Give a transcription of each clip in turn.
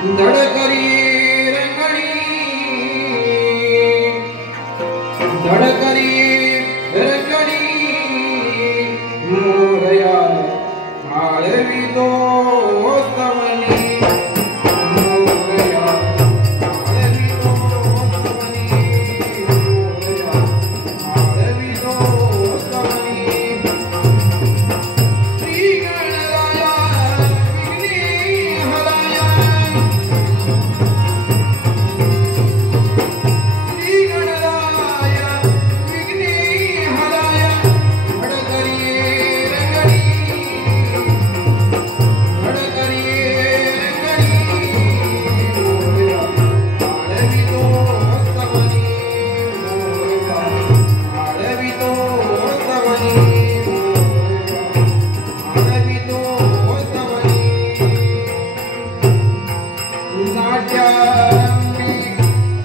धडकरी रंगणी धडकरी रंगणी मोरया आळवी तो स्तवनी मोरया आळवी तो स्तवनी मोरया आळवी तो स्तवनी श्री गणराया विघ्ने हराया श्री गणराया विघ्ने हराया धडकरी रंगणी धडकरी रंगणी मोरया आळवी तो स्तवनी मोरया आळवी तो स्तवनी नाट्यारंभी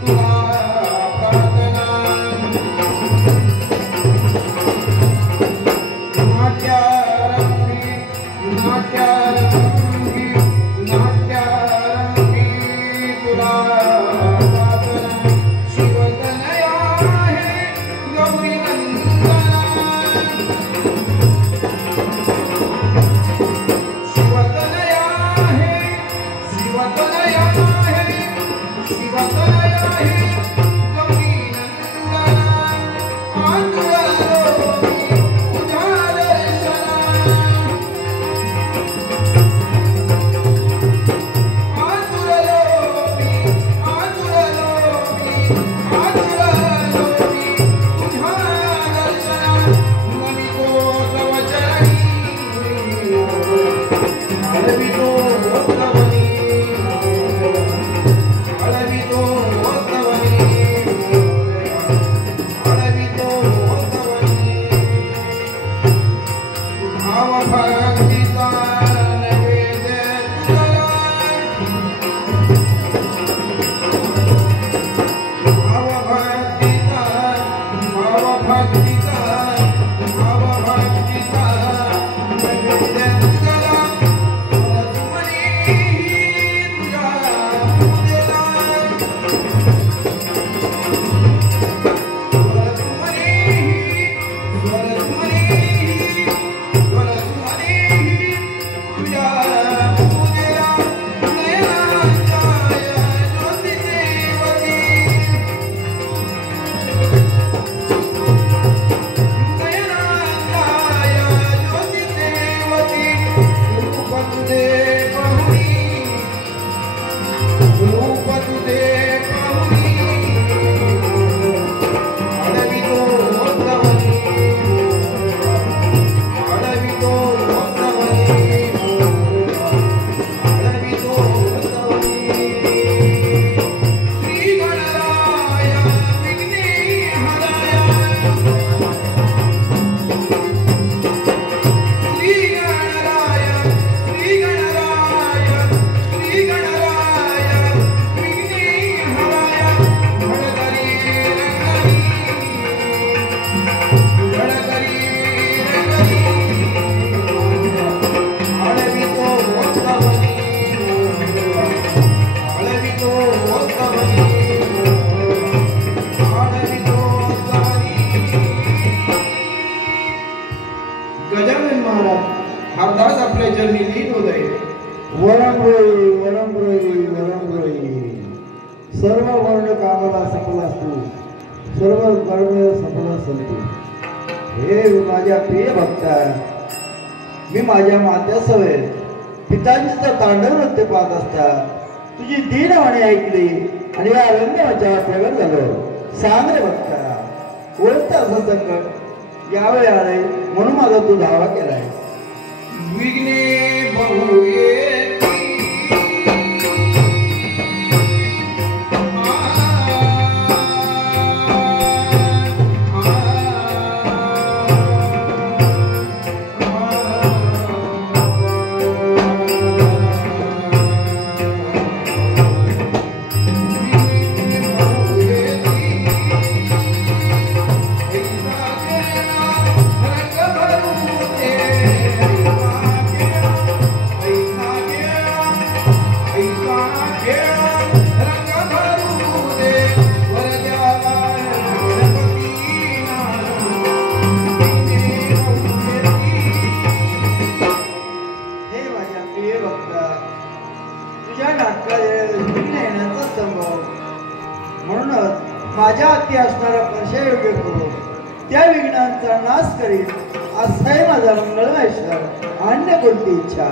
तुला प्रार्थना नाट्यारंभी नाट्यारंभी नाट्यारंभी तुला प्रार्थना शिवतनया हे गौरी नंदना शिवतनया हे शिवतनया शिवतनया हे गौरी नंदना आतुरलो तुझ्या दर्शना आतुरलो आतुरलो तुझ्या दर्शना नमितो तव चरणी आळवितो स्तवनी आळवितो स्तवनी आळवितो स्तवनी भाव भक्तीचा नैवेद्य तुला भाव भक्तीचा भाव भक्तीचा भाव भक्तीचा नैवेद्य तुला स्वरसुमनी तुझ्या पूजेला स्वरसुमनी स्वरसुमनी स्वरसुमनी तुझ्या पूजेला नयनांच्या ज्योती देवती नयनांच्या ज्योती देवती रूप तुझे पाहुणी रूप तुझे पाहुणी आळवितो स्तवनी आळवितो स्तवनी आळवितो स्तवनी श्री गणराया विघ्ने हराया श्री गणराया श्री गणराया श्री गणराया विघ्ने हराया धडकरी रंगणी धडकरी रंगणी आळवितो स्तवनी आळवितो स्तवनी आळवितो स्तवनी गजानन महाराज हरदास आपल्या चरणी लीन होत आहे वरंगरोळी वरंगरोळी वरंगरोळी सर्व वर्ण कामाला सफल असतो सर्व कर्म सफल असतो हे माझ्या प्रिय भक्ता मी माझ्या मात्यासवे पितांचं तांडव नृत्य पाहत असता तुझी दीनवाणी ऐकली आणि या रंगमंचावर प्रगट झालो सांग रे भक्ता कोणतं असं संकट यावेळी आले म्हणून माझा तू धावा केलाय विघ्ने बहु येती रंग भरू दे प्रिय भक्ता, तुझ्या नाटकात विघ्न येण्याचा संभव, म्हणूनच माझ्या हाती असणारा परिचय योग्य करू त्या विघ्नांचा नाश करीत असाही माझा मंगलमय ईश्वर, अन्य कोणती इच्छा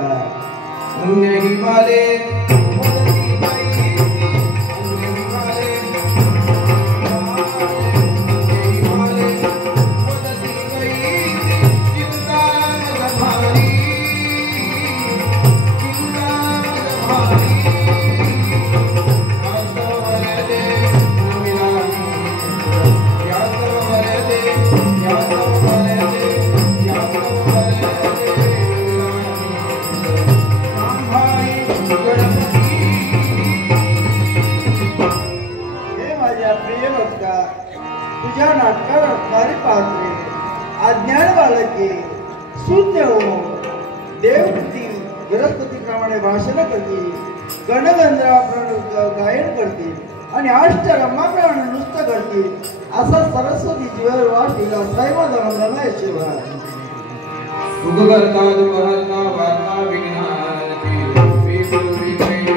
तुझ्या नाटकात असणारी पात्रे अज्ञान बालके शून्य होऊन देवकृती गरजपतीप्रमाणे भाषण करतील, गणगंधर्वाप्रमाणे गायन करतील आणि अष्टरम्माप्रमाणे नृत्य करतील, असा सरस्वती जीवर वास दिला असाही माझा मंगलमय ईश्वर. सुखकर्ता दुःखहर्ता वार्ता विघ्नार्ती विपुल विजय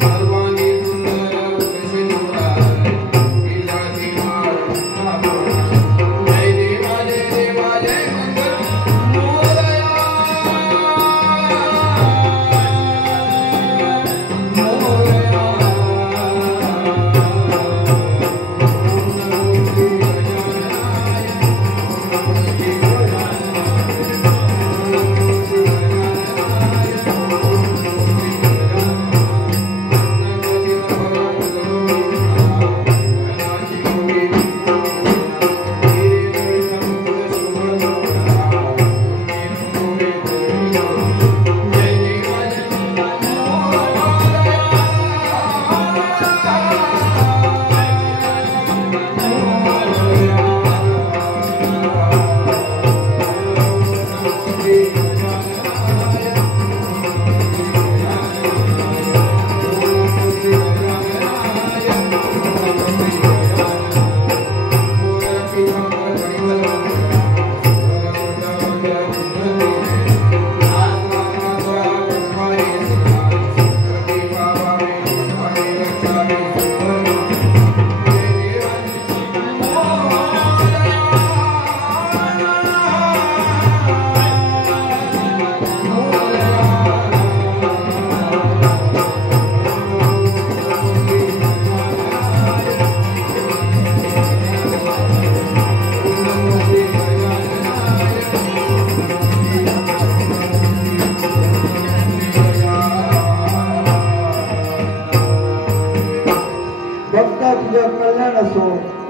सर्वांगी सुंदर कृष्णुरा विलासी मारुता जय देवा जय मंगल मोरया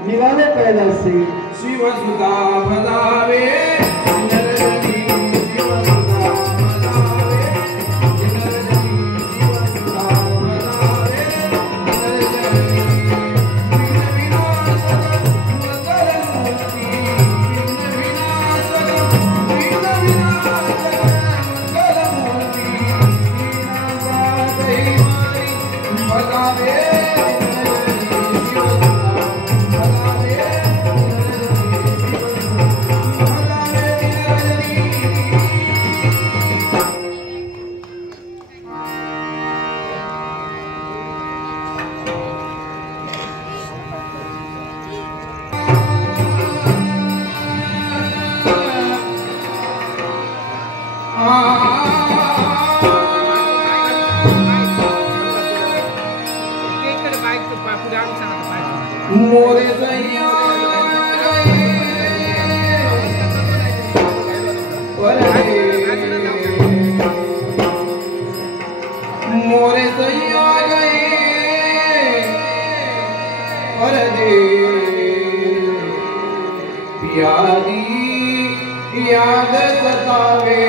निघाले कैलासी शिवसुता भजावे मोरे सैया मोरे सैया गए प्यारी याद सतावे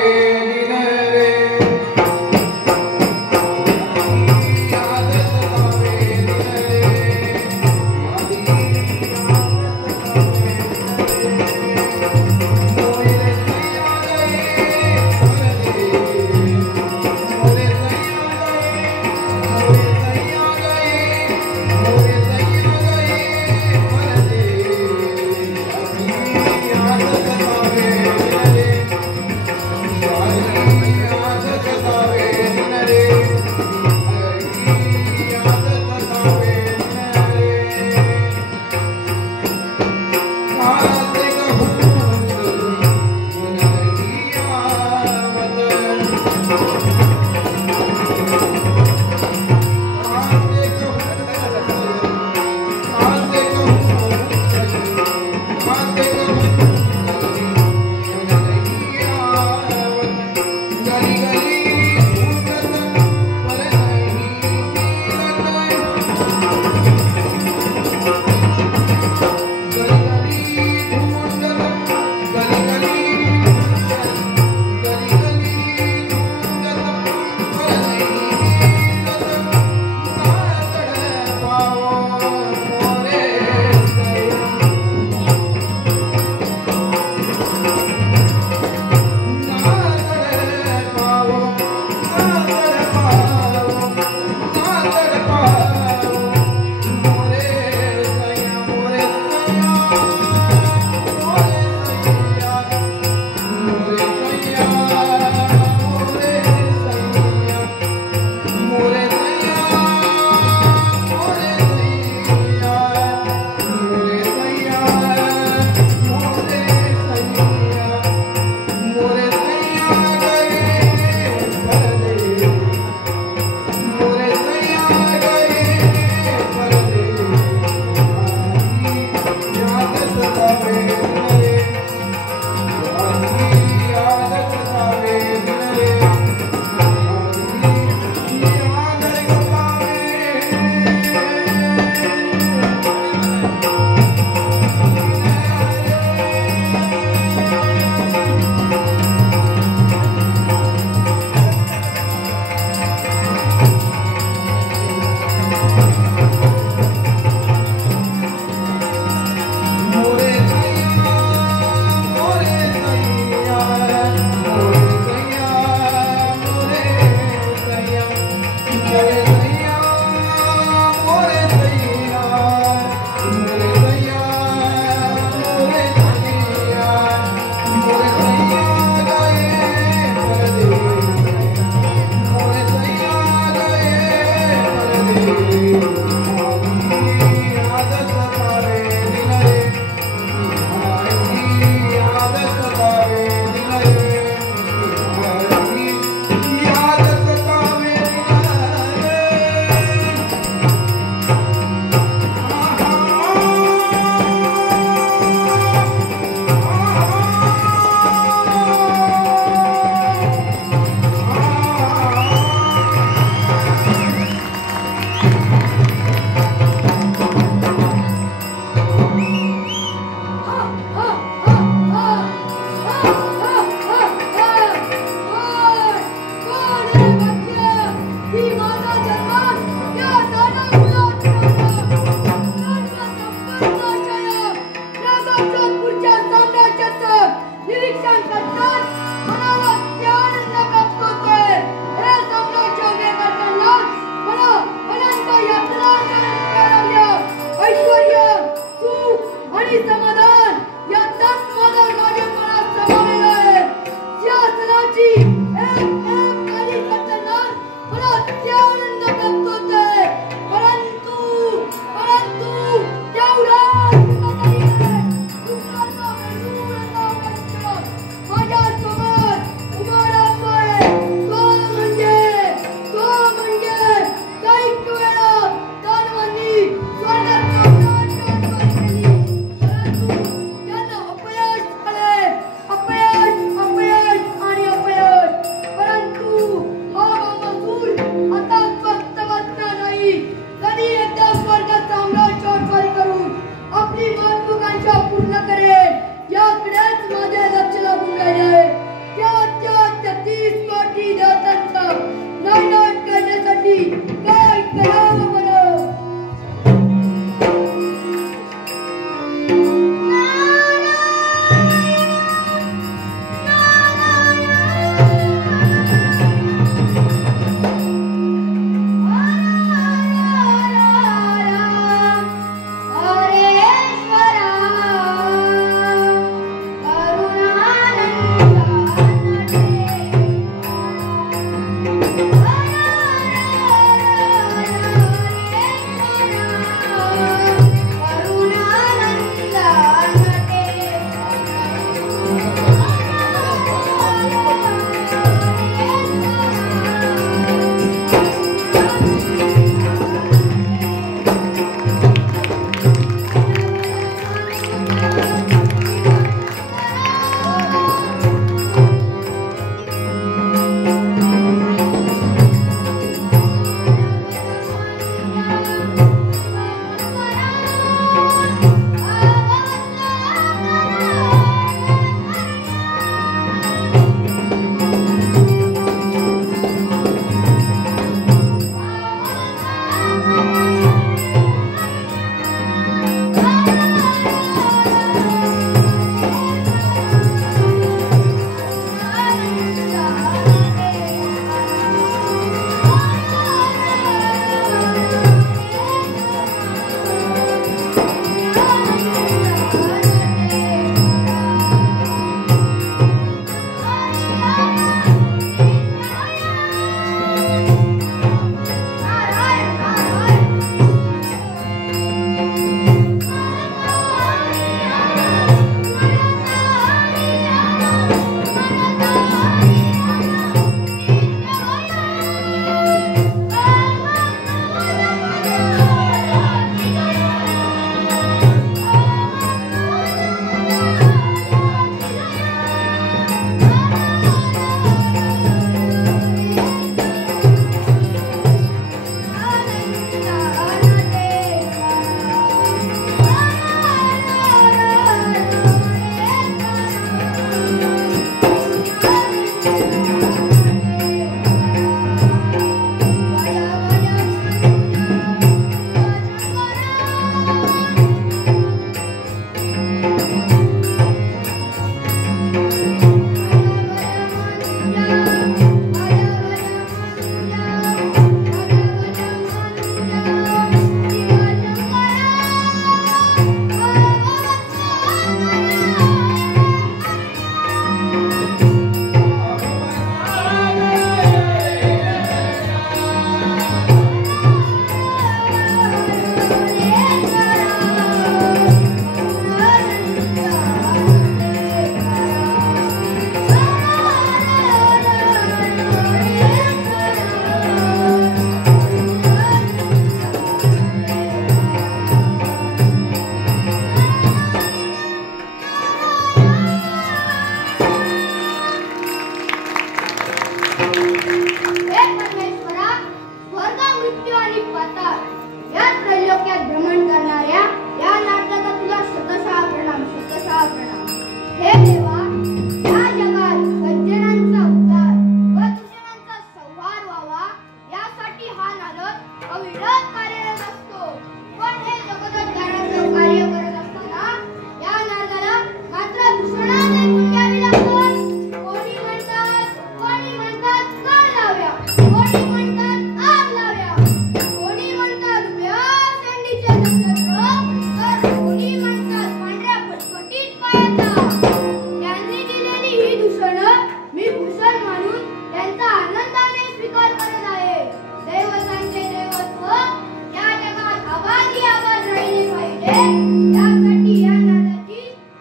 त्यासाठी या नादाची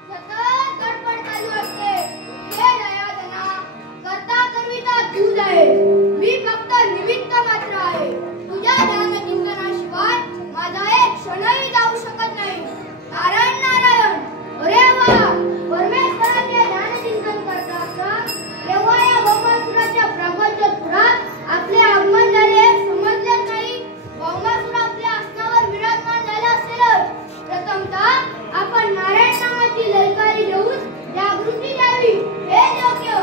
सतत धडपड चालू असते. हे दयाधना, करता करविता तूच आहे. मी फक्त निमित्त मात्र आहे. तुझ्या ध्यानचिंतनाशिवाय माझा एक क्षणही जाऊ शकत नाही. नारायण नारायण. अरे वा, परमेश्वराचे ध्यानचिंतन करता असता तेव्हा या भौमासुराच्या प्रपंचपुरात आपले आगमन झाले समजलेच नाही. भौमासुर आपल्या आसनावर विराजमान झाला असेलच. प्रथमतः आपण नारायण नामाची ललकारी देऊन जागृती द्यावी. हे योग्य.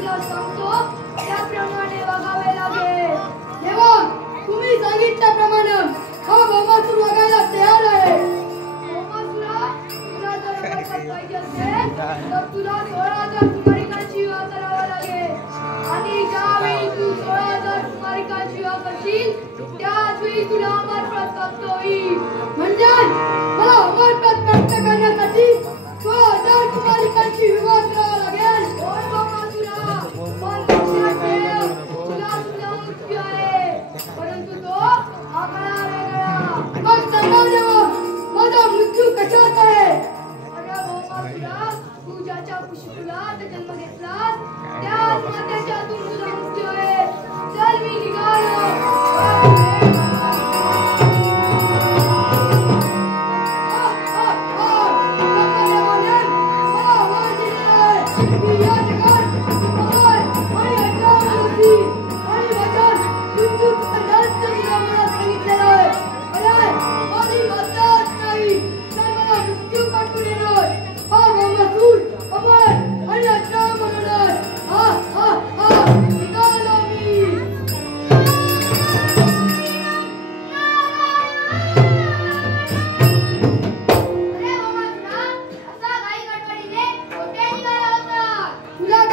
तुला सांगतो त्याप्रमाणे वागावे लागेल. देवा, तुम्ही सांगितल्याप्रमाणे हा भौमासूर वागायला तयार आहे. भौमासुरा, तुला जर बरकत पाहिजे असेल तर तुला 16,000 कुमारिकांची विवाह करावा लागेल. आणि ज्यावेळी तू 16,000 कुमारिकांची विवाह करशील त्याच वेळी तुला अमरपद प्राप्त होईल. म्हणजे मला अमरपद प्राप्त करण्यासाठी 16,000 कुमारिकांची विवाह करावा लागेल. होय भौमासुरा, पण लक्षात ठेव, तुला तुझा मृत्यू आहे, परंतु तो आगळा वेगळा. मग सांगा माझा मृत्यू कशात आहे? अरे भौमासुरा, तू ज्याच्या कुशीकुलात जन्म घेतलास त्याच मातेच्यातून तुझा मृत्यू आहे. चल मी निघालो. तुला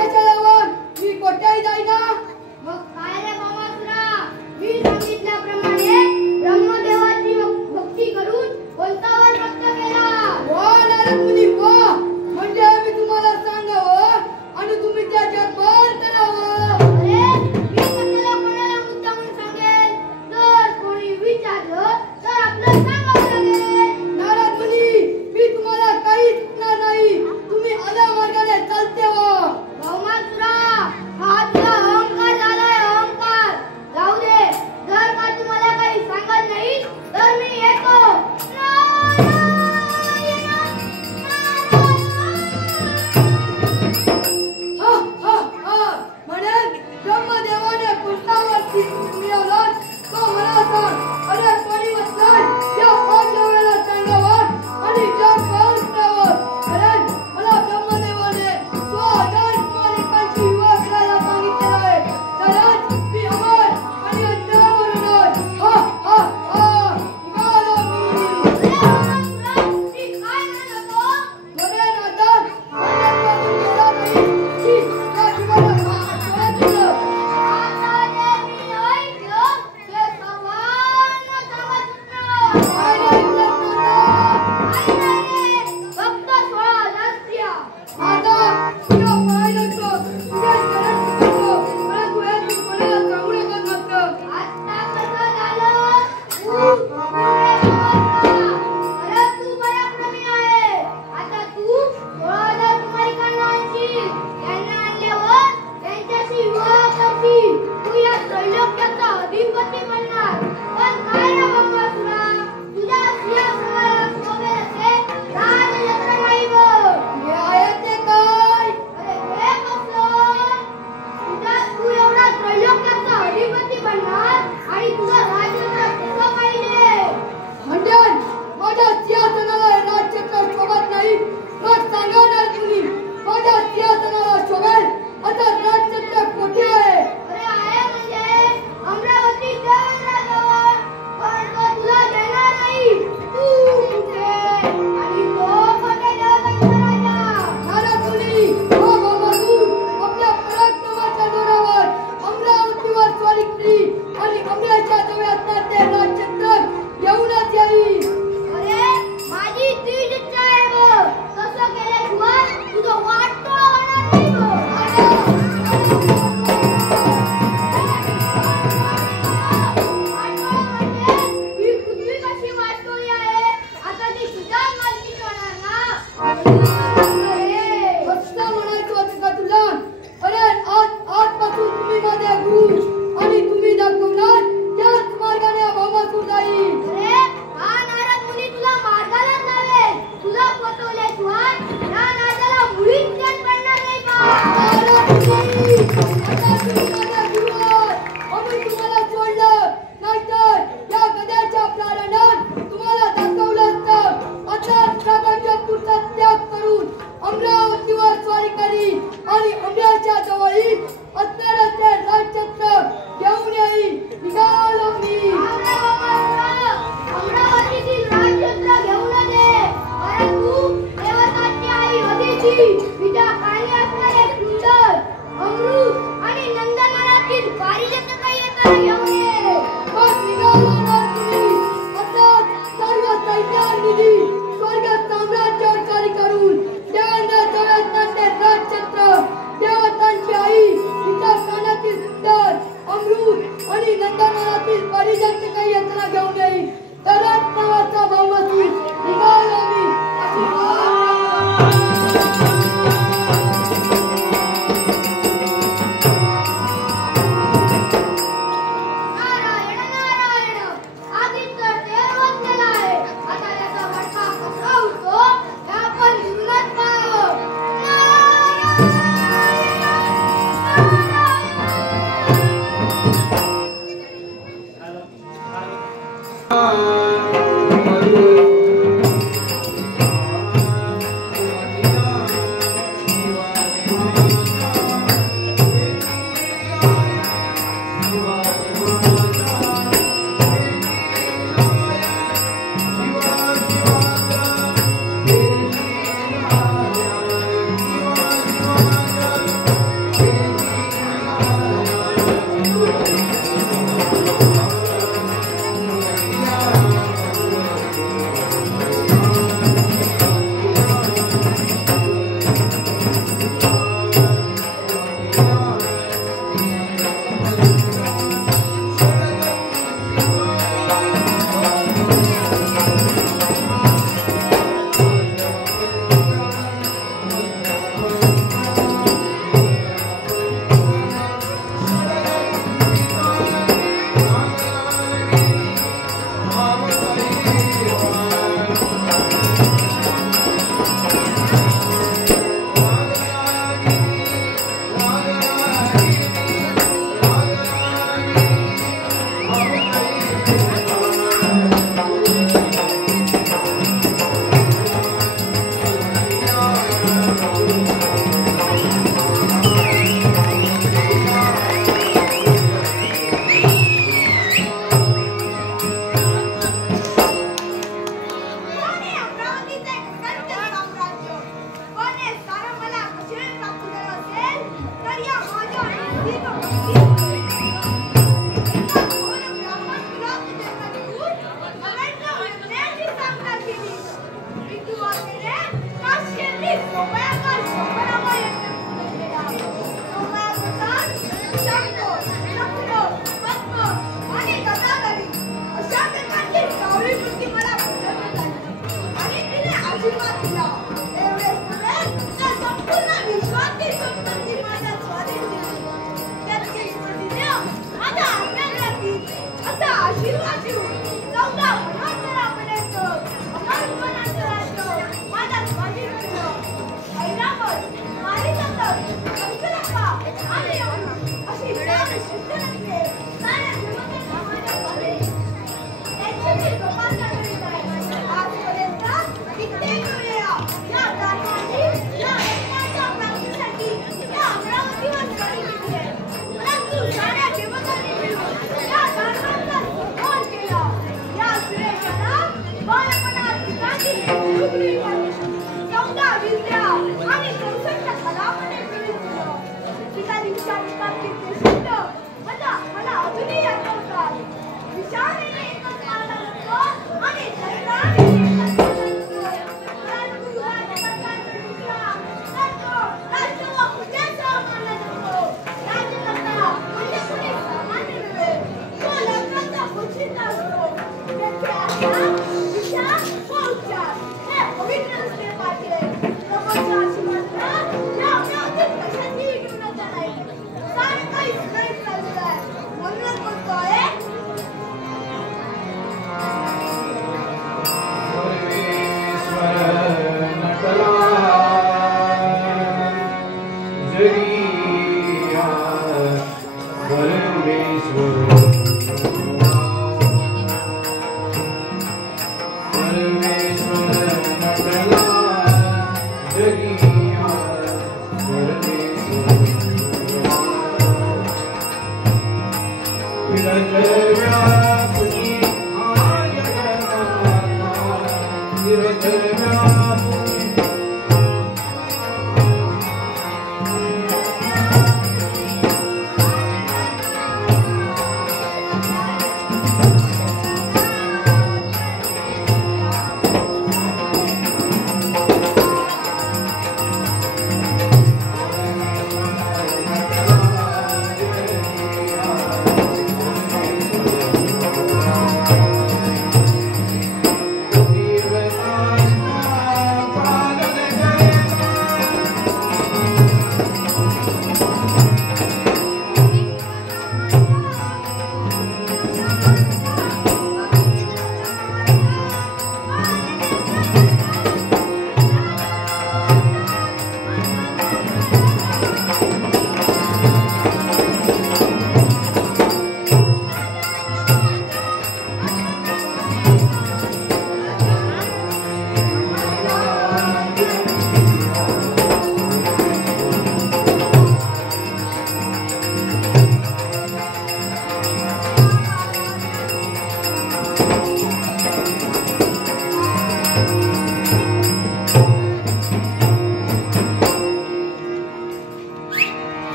विजा काळी असणारे सुंदर अमृत आणि नंदनवनातील पारिजात काही येताना घेऊन ये. मग निघाला तुम्ही अर्थात सर्व सैन्यानिधी स्वर्ग साम्राज्यावर कार्य करून देवांना देवतांचे राजछत्र देवतांची आई तिच्या कानातील सुंदर अमृत आणि नंदनवनातील पारिजात काही येताना घेऊन येईल. तरच नावाचा भावती निघालो मी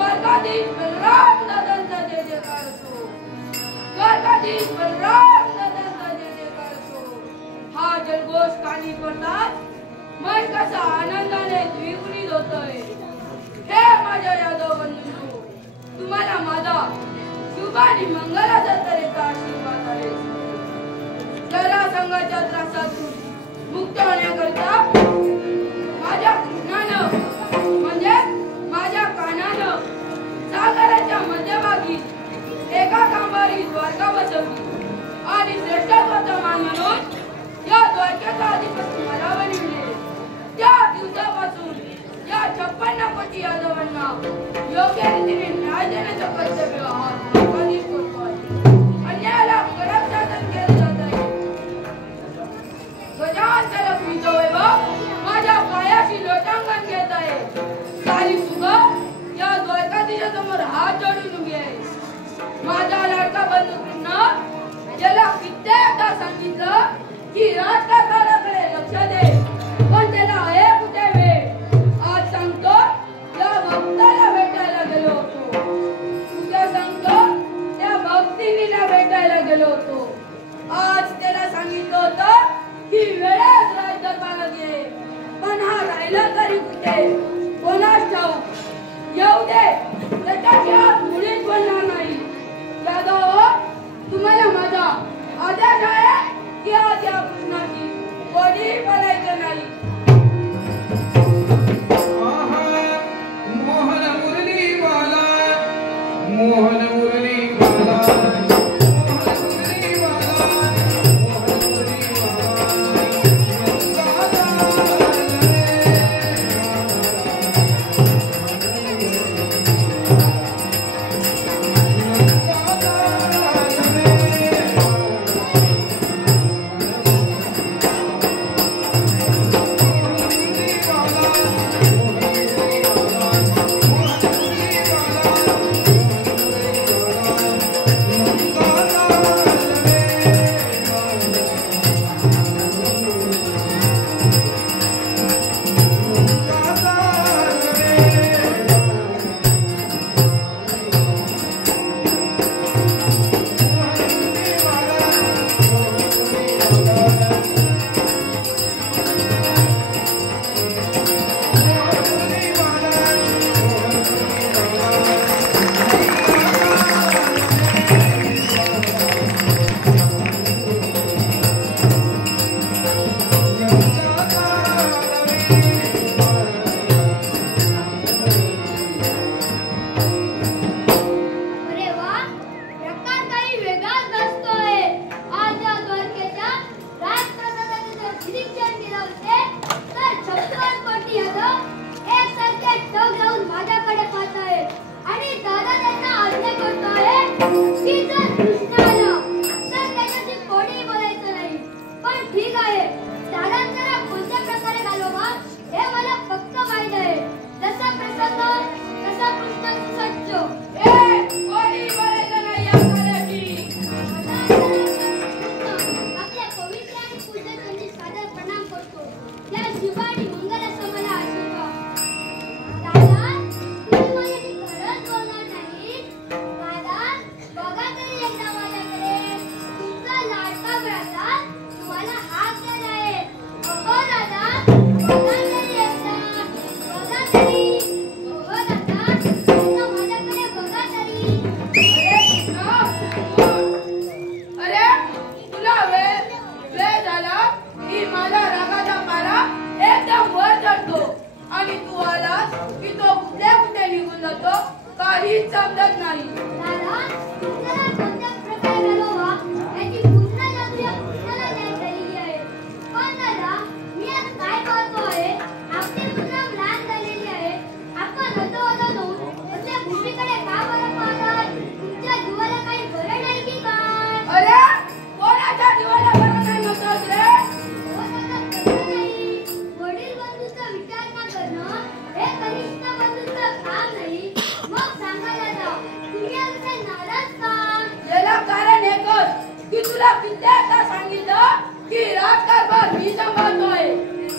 द्वारकाधीश बलराम दादांचा जय जयकार असो. द्वारकाधीश बलराम दादांचा जय जयकार असो. हा जल्लोष कानी करतात मन कसा आनंदाने द्विगुणित होतोय. हे माझ्या यादव बंधूंनो, तुम्हाला माझा शुभ आणि मंगलाचा तऱ्हेचा आशीर्वाद आहे. जरा संघाच्या त्रासातून मुक्त होण्याकरिता माझ्या कृष्णानं म्हणजे माझ्या कानानं सागराच्या मध्यभागी एका खांबारी द्वारका बसवली आणि श्रेष्ठत्वाचा मान म्हणून या द्वारकेचा अधिपती मला बनविले. त्या दिवसापासून या 56 कोटी यादवांना योग्य रीतीने न्याय देण्याचं कर्तव्य हा द्वारकाधीश करतोय. अन्यायाला कडक शासन केलं जात आहे. गजानन तुमचं वैभव माझ्या पायाशी लोटांगण घेत आहे. साली सुद्धा या द्वारकाधीशासमोर हात जोडून उभी आहे. माझा लाडका बंधू कृष्ण ज्याला कित्येकदा सांगितलं की राजकारणाकडे लक्ष दे, पण त्याला आहे कुठे वेळ. आज सांगतो त्या भक्ताला भेटायला गेलो होतो. उद्या सांगतो त्या भक्तिनीला भेटायला गेलो होतो. आज त्याला सांगितलं होतं की वेळेत राजदरबारात ये, पण हा राहिला तरी कुठे कोणास ठाऊक. येऊ दे, त्याच्याशी आज मुळीच बोलणार नाही. यादव, तुम्हाला माझा आदेश आहे की आज या कृष्णाची कोणी बोलायचं नाही. मोहन मुरलीवाला, मोहन मुरलीवाला.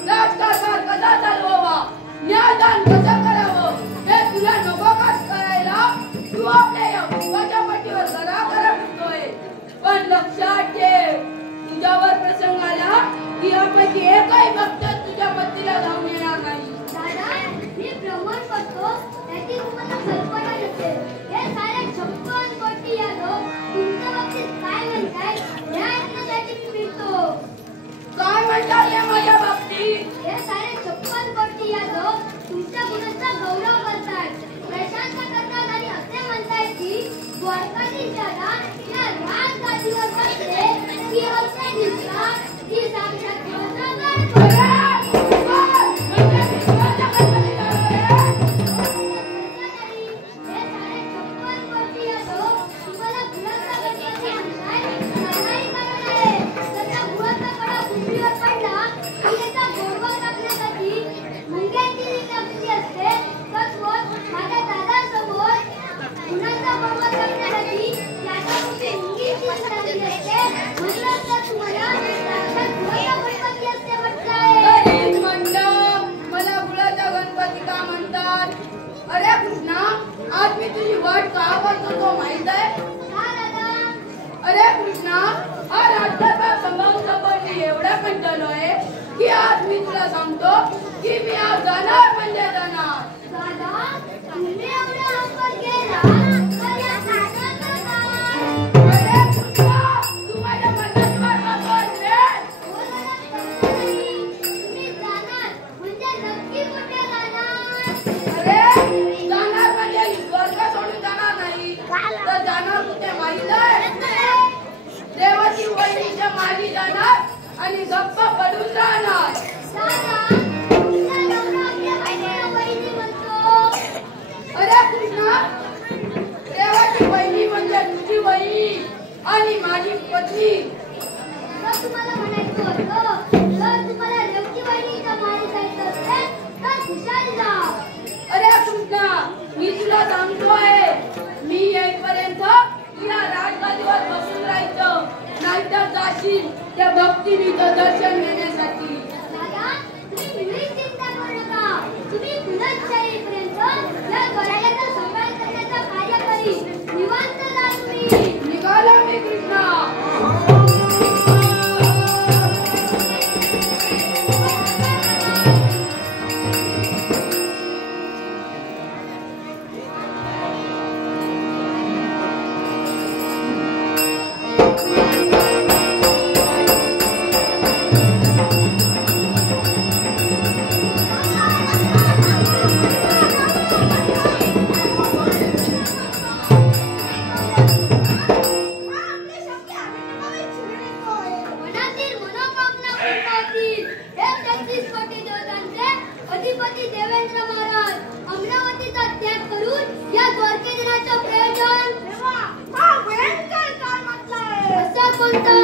राजकारभार कसा चालवावा, न्यायदान कसं करावं हे तुला नको का करायला. की यापैकी एकही भक्त तुझ्या पतीला जाऊन येणार नाही. दादा, मी प्रमाण करतो त्याची तुम्हाला कल्पना नसेल. हे सारे 56 कोटी यादव तुमच्या बाबतीत काय म्हणताय या ऐकण्यासाठी मी फिरतो. काय म्हणतात हे माझ्या बाबतीत? हे सारे 56 कोटी यादव तुमच्या गुणांचा गौरव करतात, प्रशंसा करतात आणि असे म्हणतायत की द्वारकाधीश दादा या राजगादीवर बसले की असे दिसतात की साक्षात सांगतो की मी आज जाणार म्हणजे जाणार. दादा, तुम्ही एवढा अवघड केला तर या सागरात अरे कृष्णा, तू माझ्या मनात वाट रे. तुम्ही जाणार म्हणजे नक्की कुठे जाणार? अरे जाणार म्हणजे द्वारका सोडून जाणार नाही तर जाणार कुठे माहित आहे? देवाची वहिनीच्या मागे जाणार आणि गप्प पडून राहणार. दादा, तुमच्या नवरा आपल्या बहिणीला वहिनी म्हणतो. अरे कृष्णा, देवाची बहिणी म्हणजे तुझी बहीण आणि माझी पत्नी. जर तुम्हाला म्हणायचं होतं, जर तुम्हाला लेवची बहिणीच्या मागे जायचं असेल तर खुशाल जा. अरे कृष्णा, मी तुला सांगतोय, मी येईपर्यंत तुला राजगादीवर बसून राहायचं, नाहीतर जाशील त्या भक्तिनीचं दर्शन घेण्यासाठी. दादा, तुम्ही मुळीच चिंता करू नका. तुम्ही पुन्हा येईपर्यंत या द्वारकेचा सांभाळ करण्याचं कार्य करी. निवांत जा तुम्ही. निघाला मी कृष्णा. मनातील मनोकामना पूर्ण होतील. हे 33 कोटी देवतांचे अधिपती देवेंद्र महाराज अमरावतीचा त्याग करून या द्वारकेदाराचं प्रयोजन असा कोणता?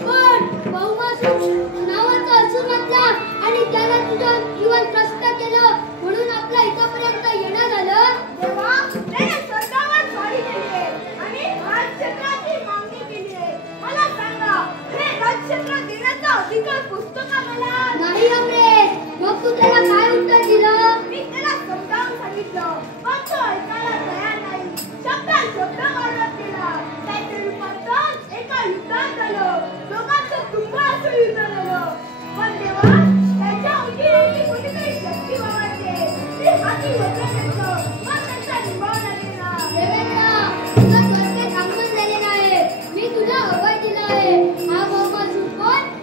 पण बहुमासूर नावाचा असुरमधला आणि त्याला तुझं जीवन कष्ट केलं म्हणून आपल्या इथपर्यंत येणं झालं. नाही अमरेश, मग तू त्याला काय उत्तर दिलं? मी त्याला समजावून सांगितलं, पण तो ऐकायला तयार नाही. शब्द वाढवत गेला. त्याचे रूपांतर एका युद्धात झालं. दोघांचं कुटुंब असं युद्ध झालं. पण तेव्हा त्याच्या उंचीवरती कोणीतरी शक्ती वावरते. ती हाती वज्र घेतलं, पण त्यांचा निभावला गेला. देवेंद्र, तुझं द्वारकेत आगमन झालेलं आहे. मी तुला अभय दिला आहे. हा बहुमासूर कोण?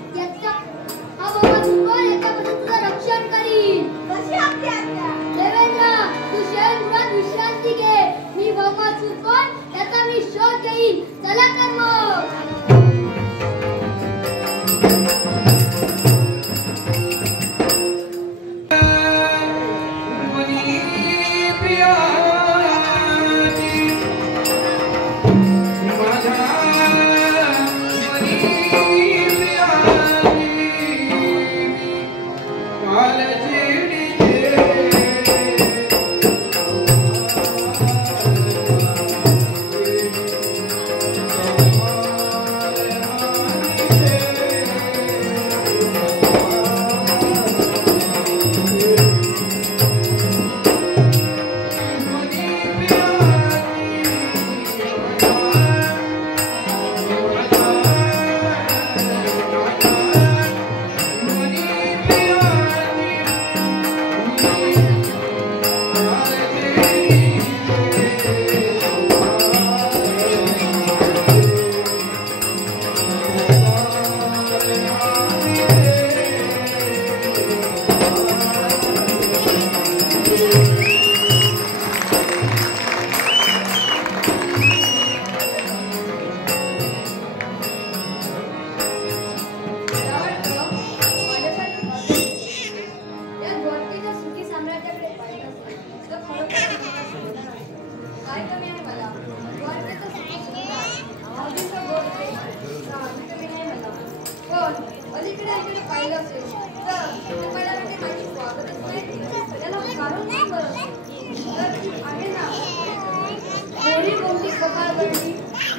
याच्यापासून तुझं रक्षण करीन. कशी आपली आज्ञा? देवेंद्र, तू शयनगृहात विश्रांती घे. मी बहुमासूर कोण त्याचा मी शोध घेईन. चला तर मग.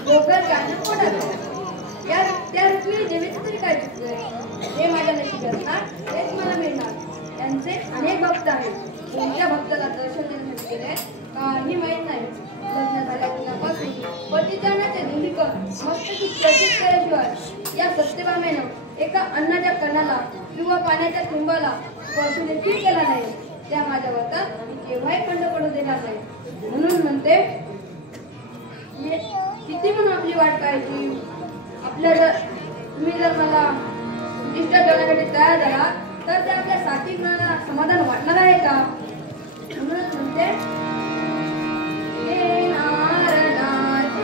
गोकर गाणं पोटात त्या रुक्मिणी देवीचं तरी काय चुकलंय? हे माझ्या नशिबात असणार, तेच मला मिळणार. त्यांचे अनेक भक्त आहेत. कोणत्या भक्ताला दर्शन देण्यासाठी गेले काही माहीत नाही. लग्न झाल्यापासून पतितानाचे लिंगिकन मस्तकी प्रतीक केल्याशिवाय या सत्यभामेनं एका अन्नाच्या कणाला किंवा पाण्याच्या थेंबाला स्पर्श देखील केला नाही. त्या माझ्या व्रतात मी केव्हाही खंड पडू देणार नाही. म्हणून म्हणते, किती म्हणून आपली वाट पाहायची? तुम्ही जर मला उद्दिष्ट ठेवण्यासाठी तयार झाला तर ते आपल्या सात्विक मनाला समाधान वाटणार आहे का? म्हणूनच म्हणते, हे नारनाथ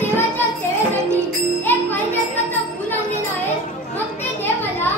देवाच्या सेवेसाठी एक परिचयाचं फूल आणलेलं आहे. मग ते देव मला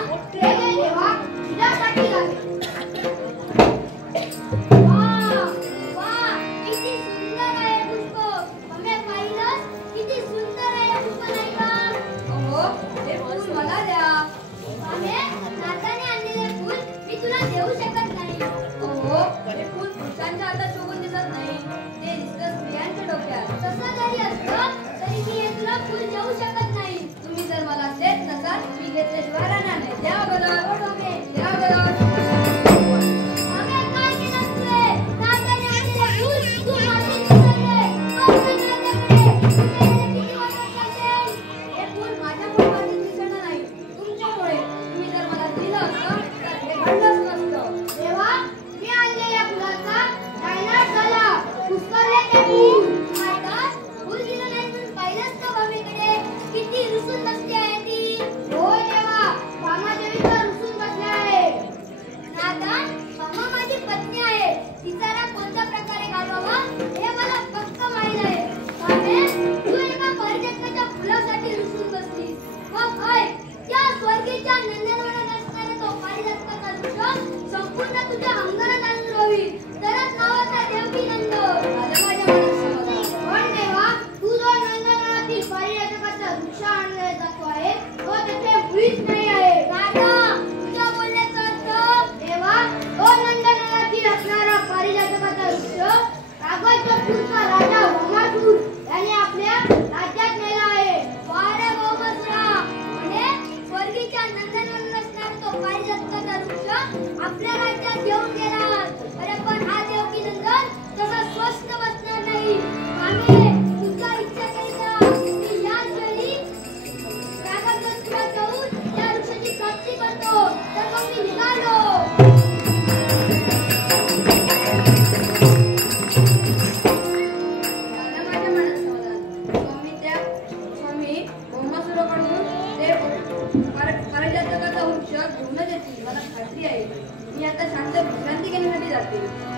घेतली आहे. मी आता शांत विश्रांती घेण्यासाठी जाते.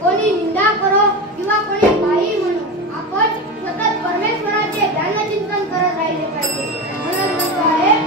कोणी निंदा करो किंवा कोणी काही म्हणो, आपण सतत परमेश्वराचे ध्यान चिंतन करत राहिले पाहिजे. म्हणून म्हणतो आहे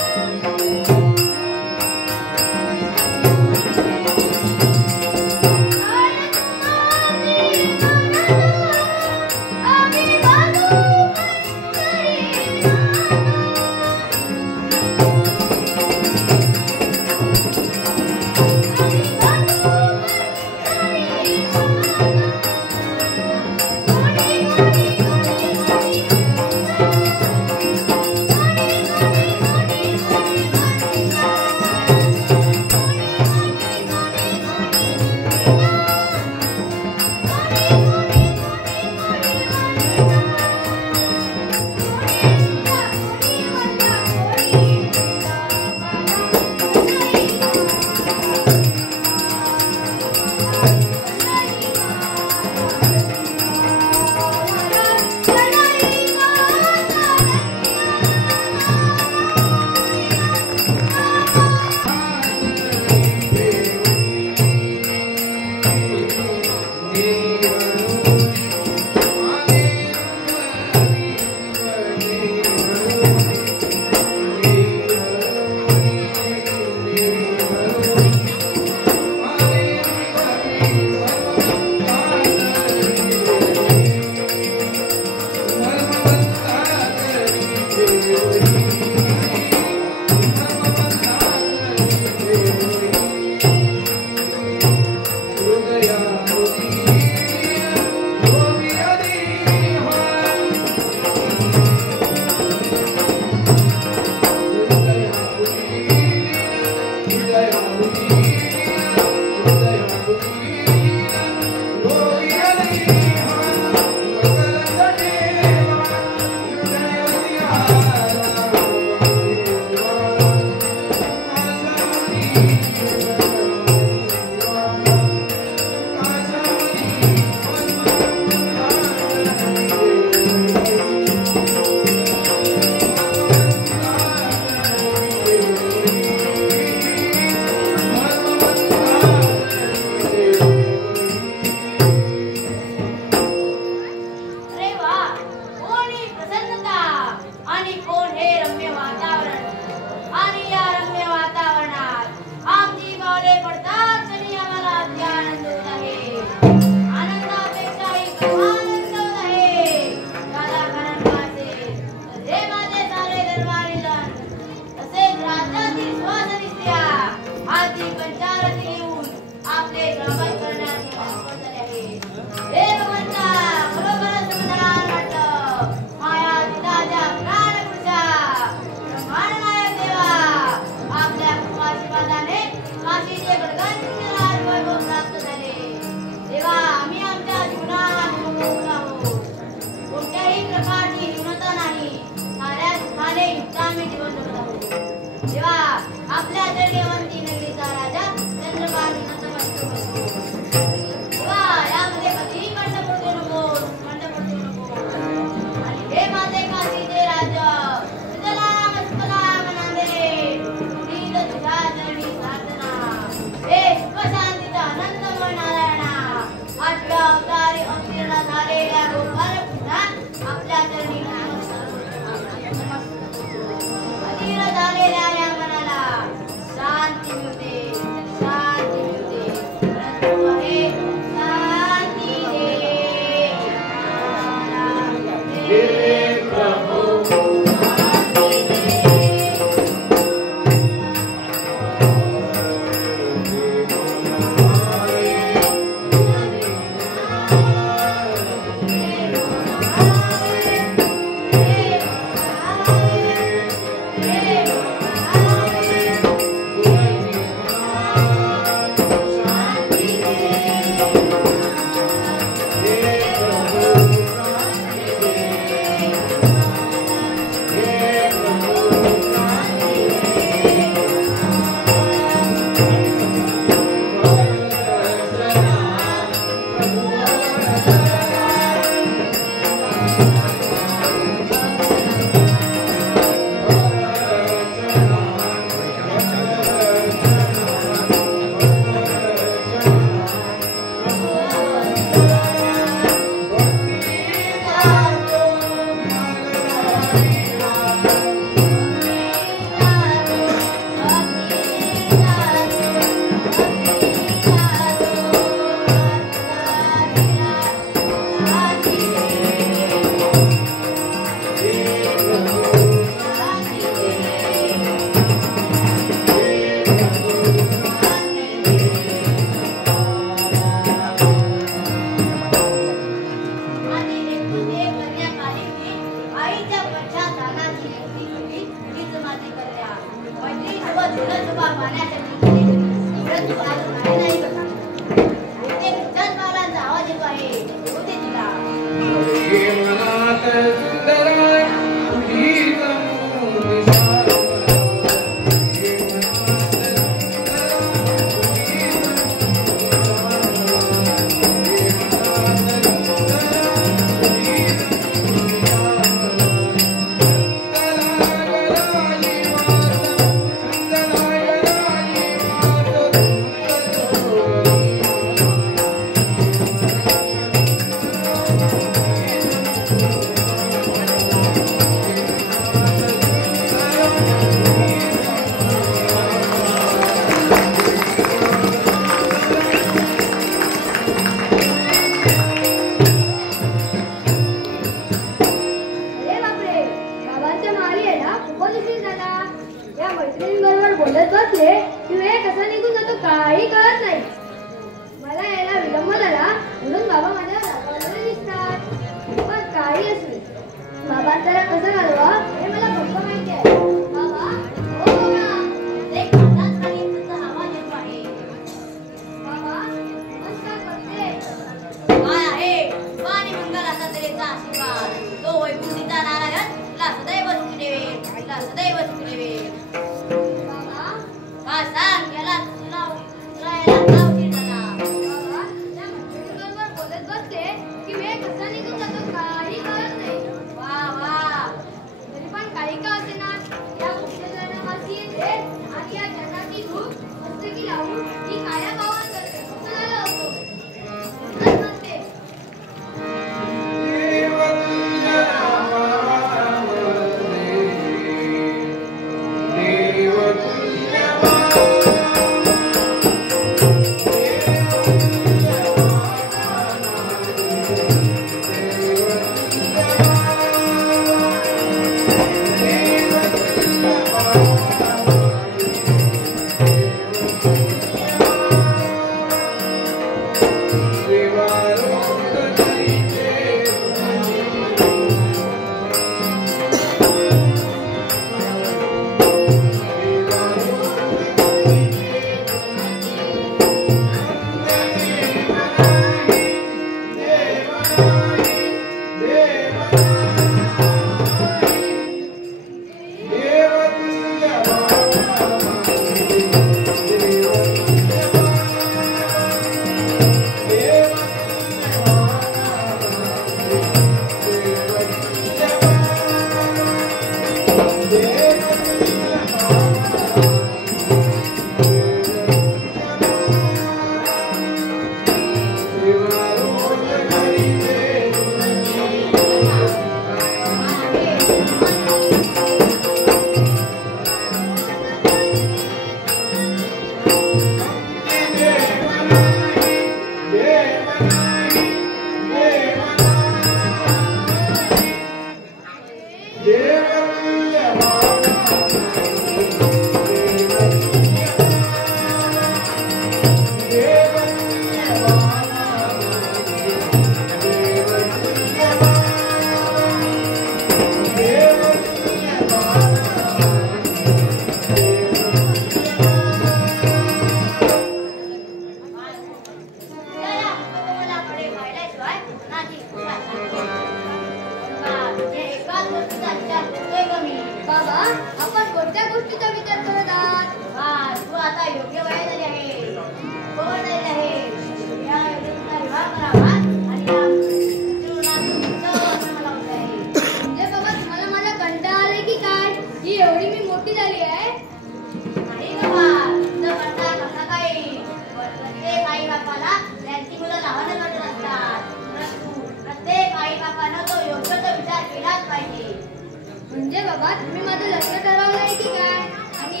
बाबा तुम्ही माझं लग्न ठरवलं आहे की काय? आणि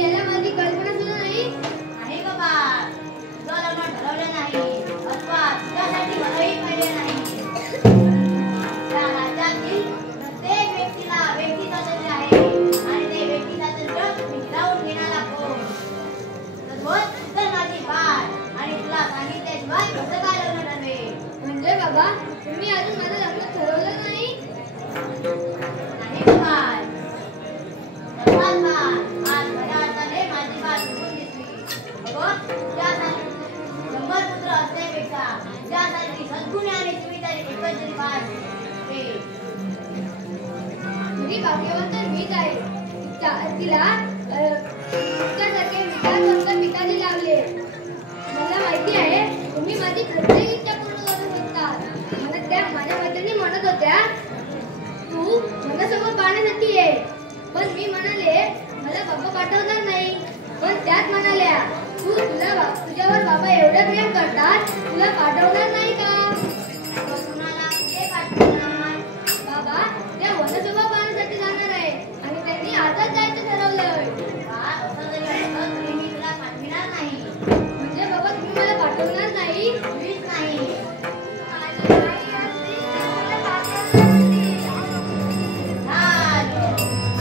याला माझी कल्पना सुद्धा नाही. आहे बाबा, तुझं लग्न ठरवलं नाही अथवा तुझ्यासाठी मलाही पाहिजे नाही. या राज्यातील प्रत्येक व्यक्तीला व्यक्ती स्वातंत्र्य आहे आणि ते व्यक्ती स्वातंत्र्य हिरावून घेणारा कोण? तर माझी बात आणि तुला सांगितल्याशिवाय कसं काय लग्न ठरवे? म्हणजे बाबा तुम्ही अजून माझं लग्न ठरवलं नाही? नाही बाबा, आज माझ्या हाताने माझी बात उघडून दिसली. शंभर पुत्र असण्यापेक्षा त्यासाठी सद्गुणी आणि सुविचारी एकत्रित बात तुझी भाग्यवान तर मीच आहे. तिला तुमच्यासारखे विचारवंत पिताजी लावले. मला माहिती आहे तुम्ही माझी प्रत्येक इच्छा पूर्ण करू शकता. माझ्या मैत्रिणी म्हणत होत्या तू माझ्यासमोर पाहण्यासाठी ये, पण मी म्हणाले मला बाबा पाठवणार नाही. पण त्यात म्हणाल्या तुझ्यावर बाबा एवढं प्रेम करतात, तुला पाठवणार नाही का? कुणाला कुठे पाठवणार? बाबा त्या वनसोबा पाहण्यासाठी जाणार आहे आणि त्यांनी आजच जायचं ठरवलंय. असं जरी असलं तरी मी तुला पाठविणार नाही. म्हणजे बाबा तुम्ही मला पाठवणार नाही? मीच नाही.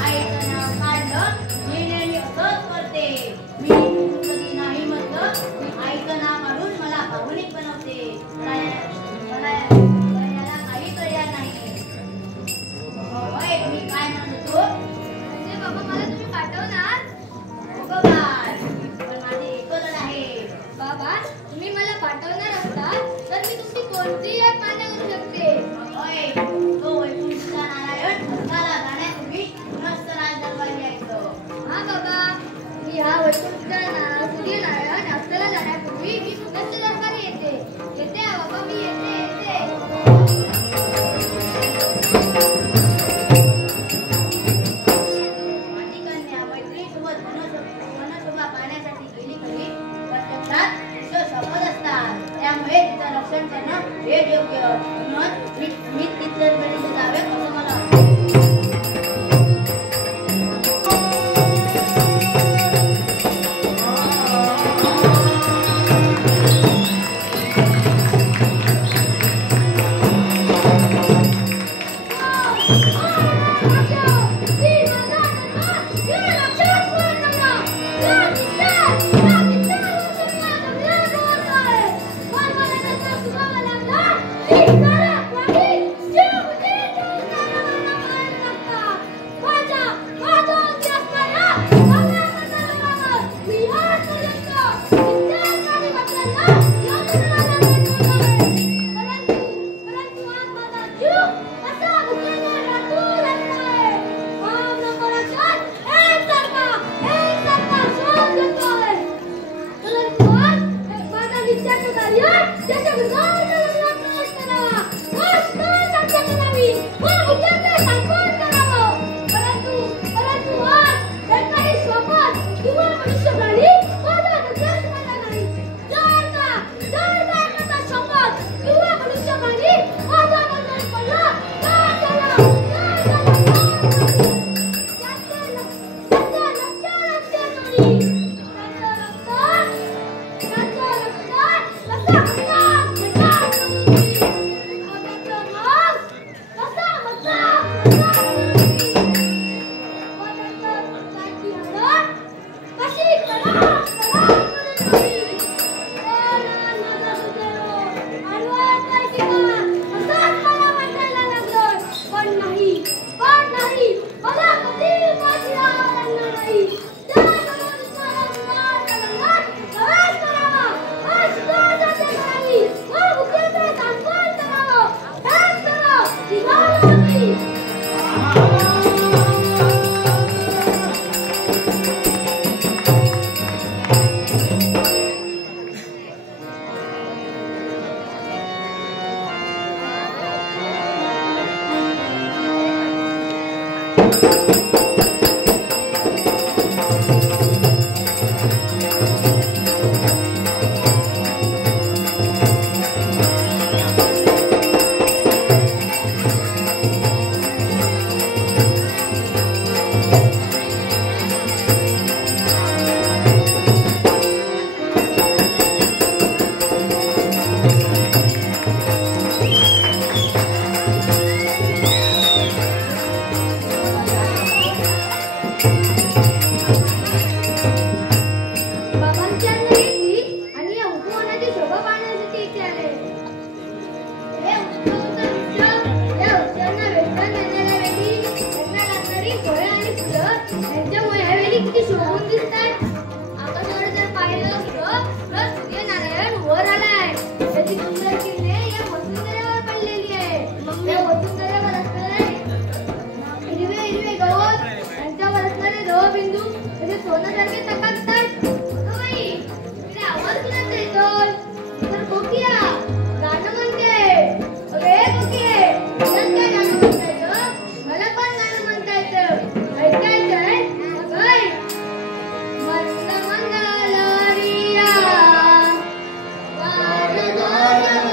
आईचं नाव काढलं निर्णय असंच करते. मी कधी नाही म्हटलं मी आईचं नाव काढून मला भावनिक बनवते. मला याला काही पर्याय नाही. होय, मी काय म्हणतो? म्हणजे बाबा मला तुम्ही पाठवणार? हो बाबा, पण माझे एकच आहे. बाबा तुम्ही मला पाठवणार असतात तर मी तुमची कोणतीही एक मान्य करू शकते. होय, तो वैकुंठचा नारायण स्वर्गाला जाण्यापूर्वी पुनश्च राज दरबारी यायचं. हा बाबा मी हा वैकुंठचा सूर्यनारायण आपल्याला जाण्यापूर्वी मी पुनश्च दरबारी येते हा बाबा, मी येते. माझी कन्या मैत्रिणीसोबत वनशोभा पाहण्यासाठी गेली खरी, प्रत्यक्षात तिचं शपथ असतात. त्यामुळे तिचं रक्षण करणं हेच योग्य. म्हणून मी तिथपर्यंत जावे असं मला वाटतं. तुम्ही सोन्यासारखे चकाकतात. अगं बाई, तिला आवाज कुणाचा येतोय? तर कोकिया गाणं म्हणते. अरे कोकिये, तुलाच काय गाणं म्हणता येतं? मला पण गाणं म्हणता येतं. ऐकायचंय? अगं ऐक. मंद मंगलरिया गार गार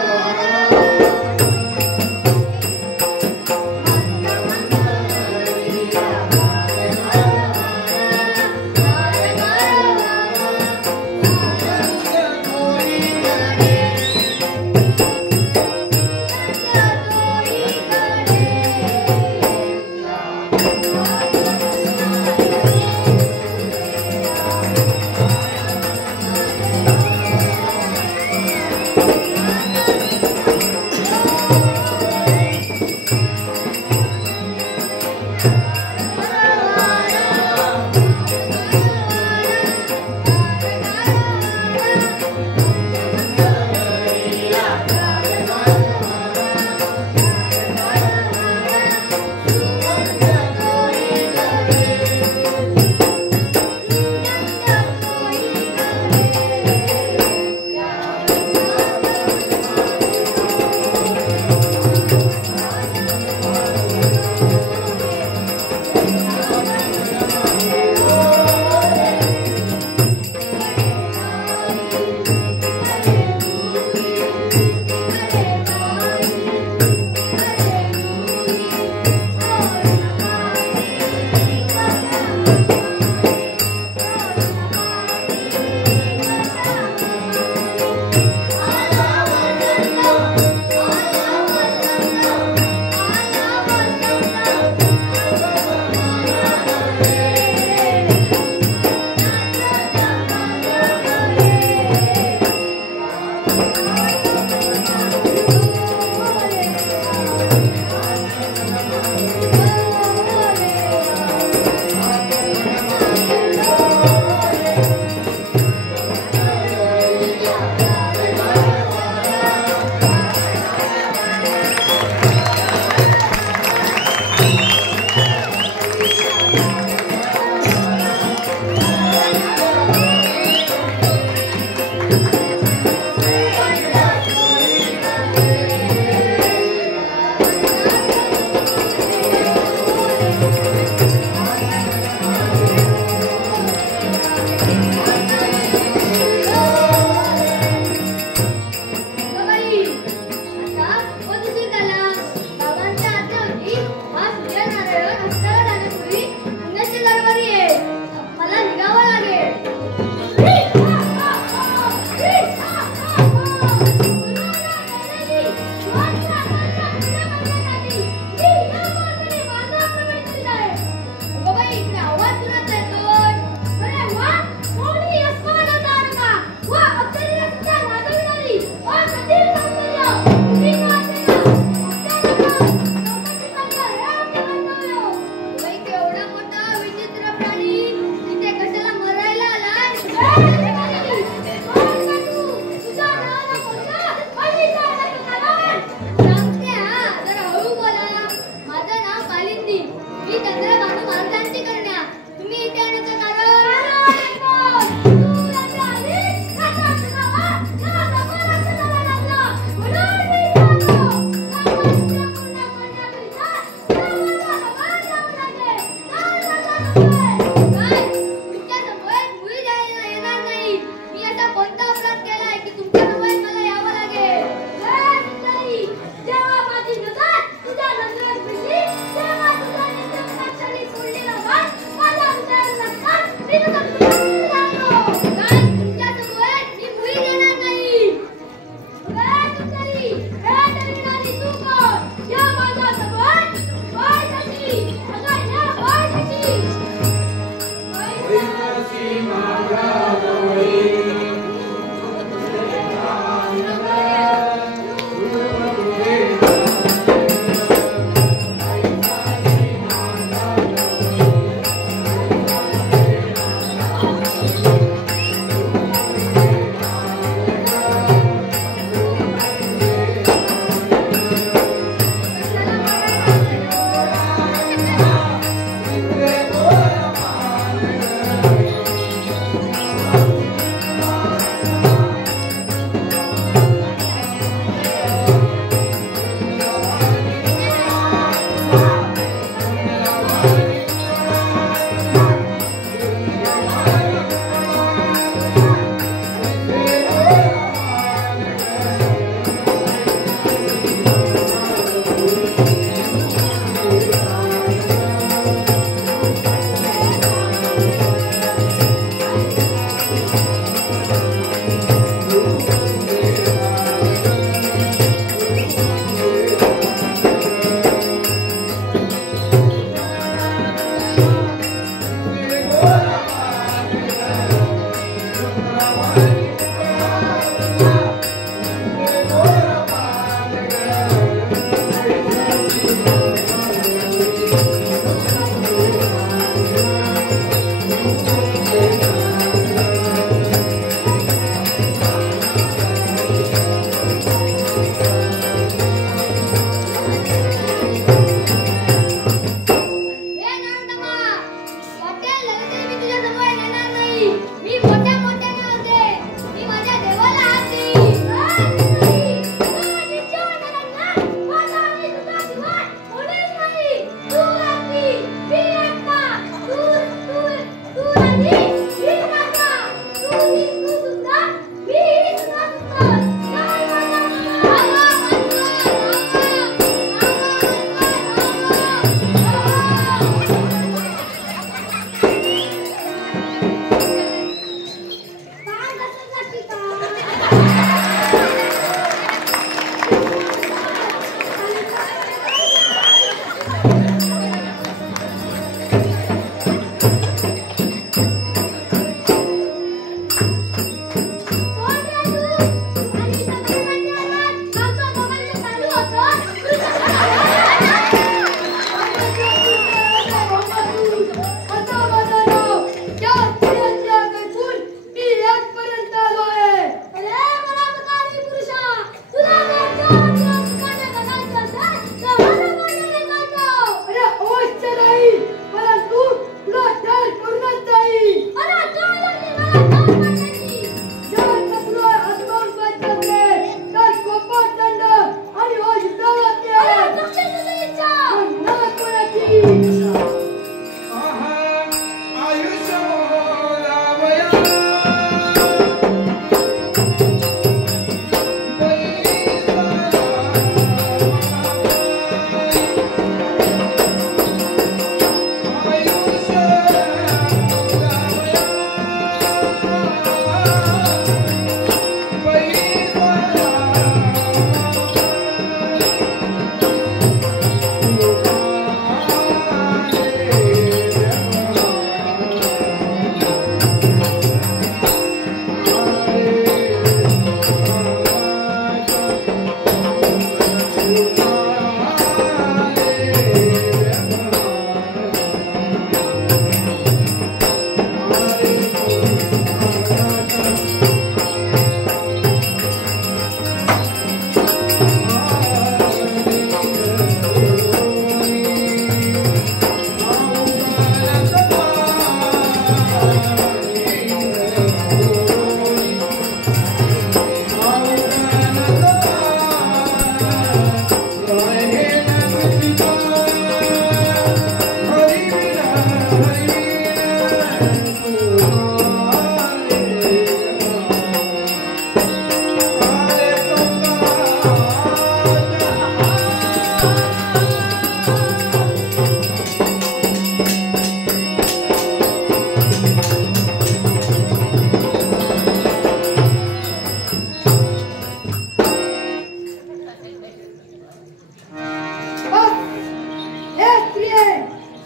आहे.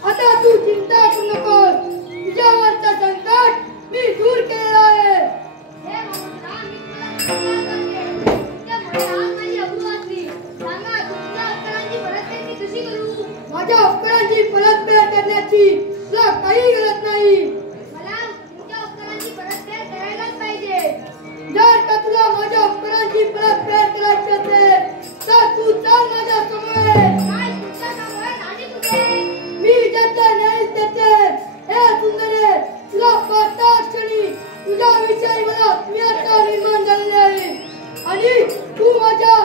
आता तू चिंता करू नकोस. तुझ्यावरचा संकट मी दूर केलेला आहे. हे ममता, मी तुला नमस्कार करते. त्यामुळे आज माझी अबू वाचली. सांगा, तुमच्या अक्कलांची परतफेड मी कशी करू? माझ्या उपकारांची परतफेड करण्याची तुला काही गरज नाही. मला तुमच्या अक्कलांची परतफेड करायलाच पाहिजे. जर का तुला माझ्या उपकारांची परतफेड करायची असेल तर तू चाल माझ्या समोर. काय तुमच्या समोर आणि कुठे? मी ज्याचे न्याय देते हे सुंदरे, तुला पाहताच क्षणी तुझ्याविषयी मला आत्मीयता निर्माण झालेली आहे आणि तू माझ्या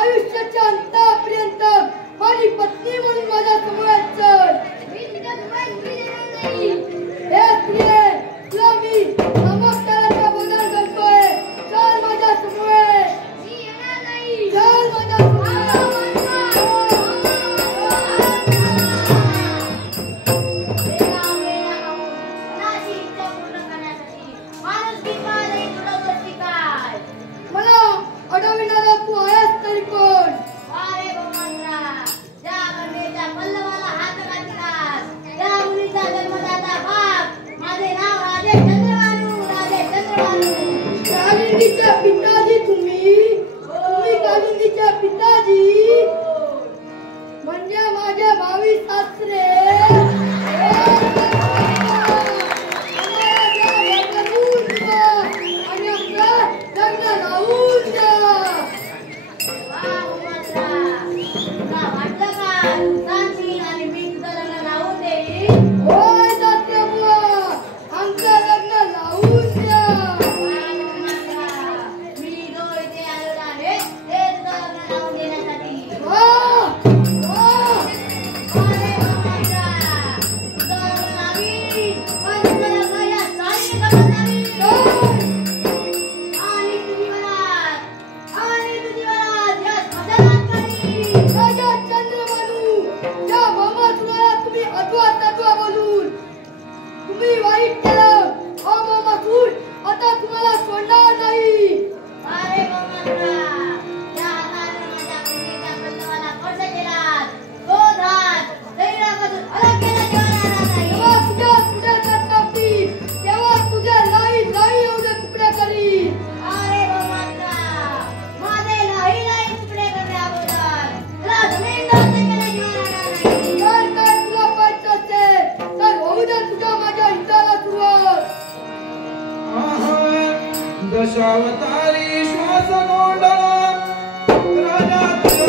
आयुष्याच्या अंतापर्यंत माझी पत्नी म्हणून माझ्या समोर चल. मी तुझ्या समोर उभी देणार नाही. हे सुंदरे, तुला मी नमस्काराचा बदल करतोय. चल माझ्या समोर. मी येणार नाही. चल माझ्या समोर. मला अडविणारा तू आहेस तरी कोण? कालिंदीच्या पिताजी तुम्ही कालिंदीच्या पिताजी म्हणजे माझे भावी सासरे. आणि आपलं लग्न लावून द्या. होय जाते बुवा, आमचं लग्न लावून द्या. तुम्ही वाईट केलं. आता तुम्हाला सोडणार नाही. तेव्हा तुझ्या तुझ्या कापी, तेव्हा तुझ्या लाई लाई एवढे तुकडे करी. जर काय तुला पाहिजे असेल तर होऊ दे तुझ्या माझ्या हिताला सुरुवात. दशावतारी श्वास गोंडा राजा तुझा.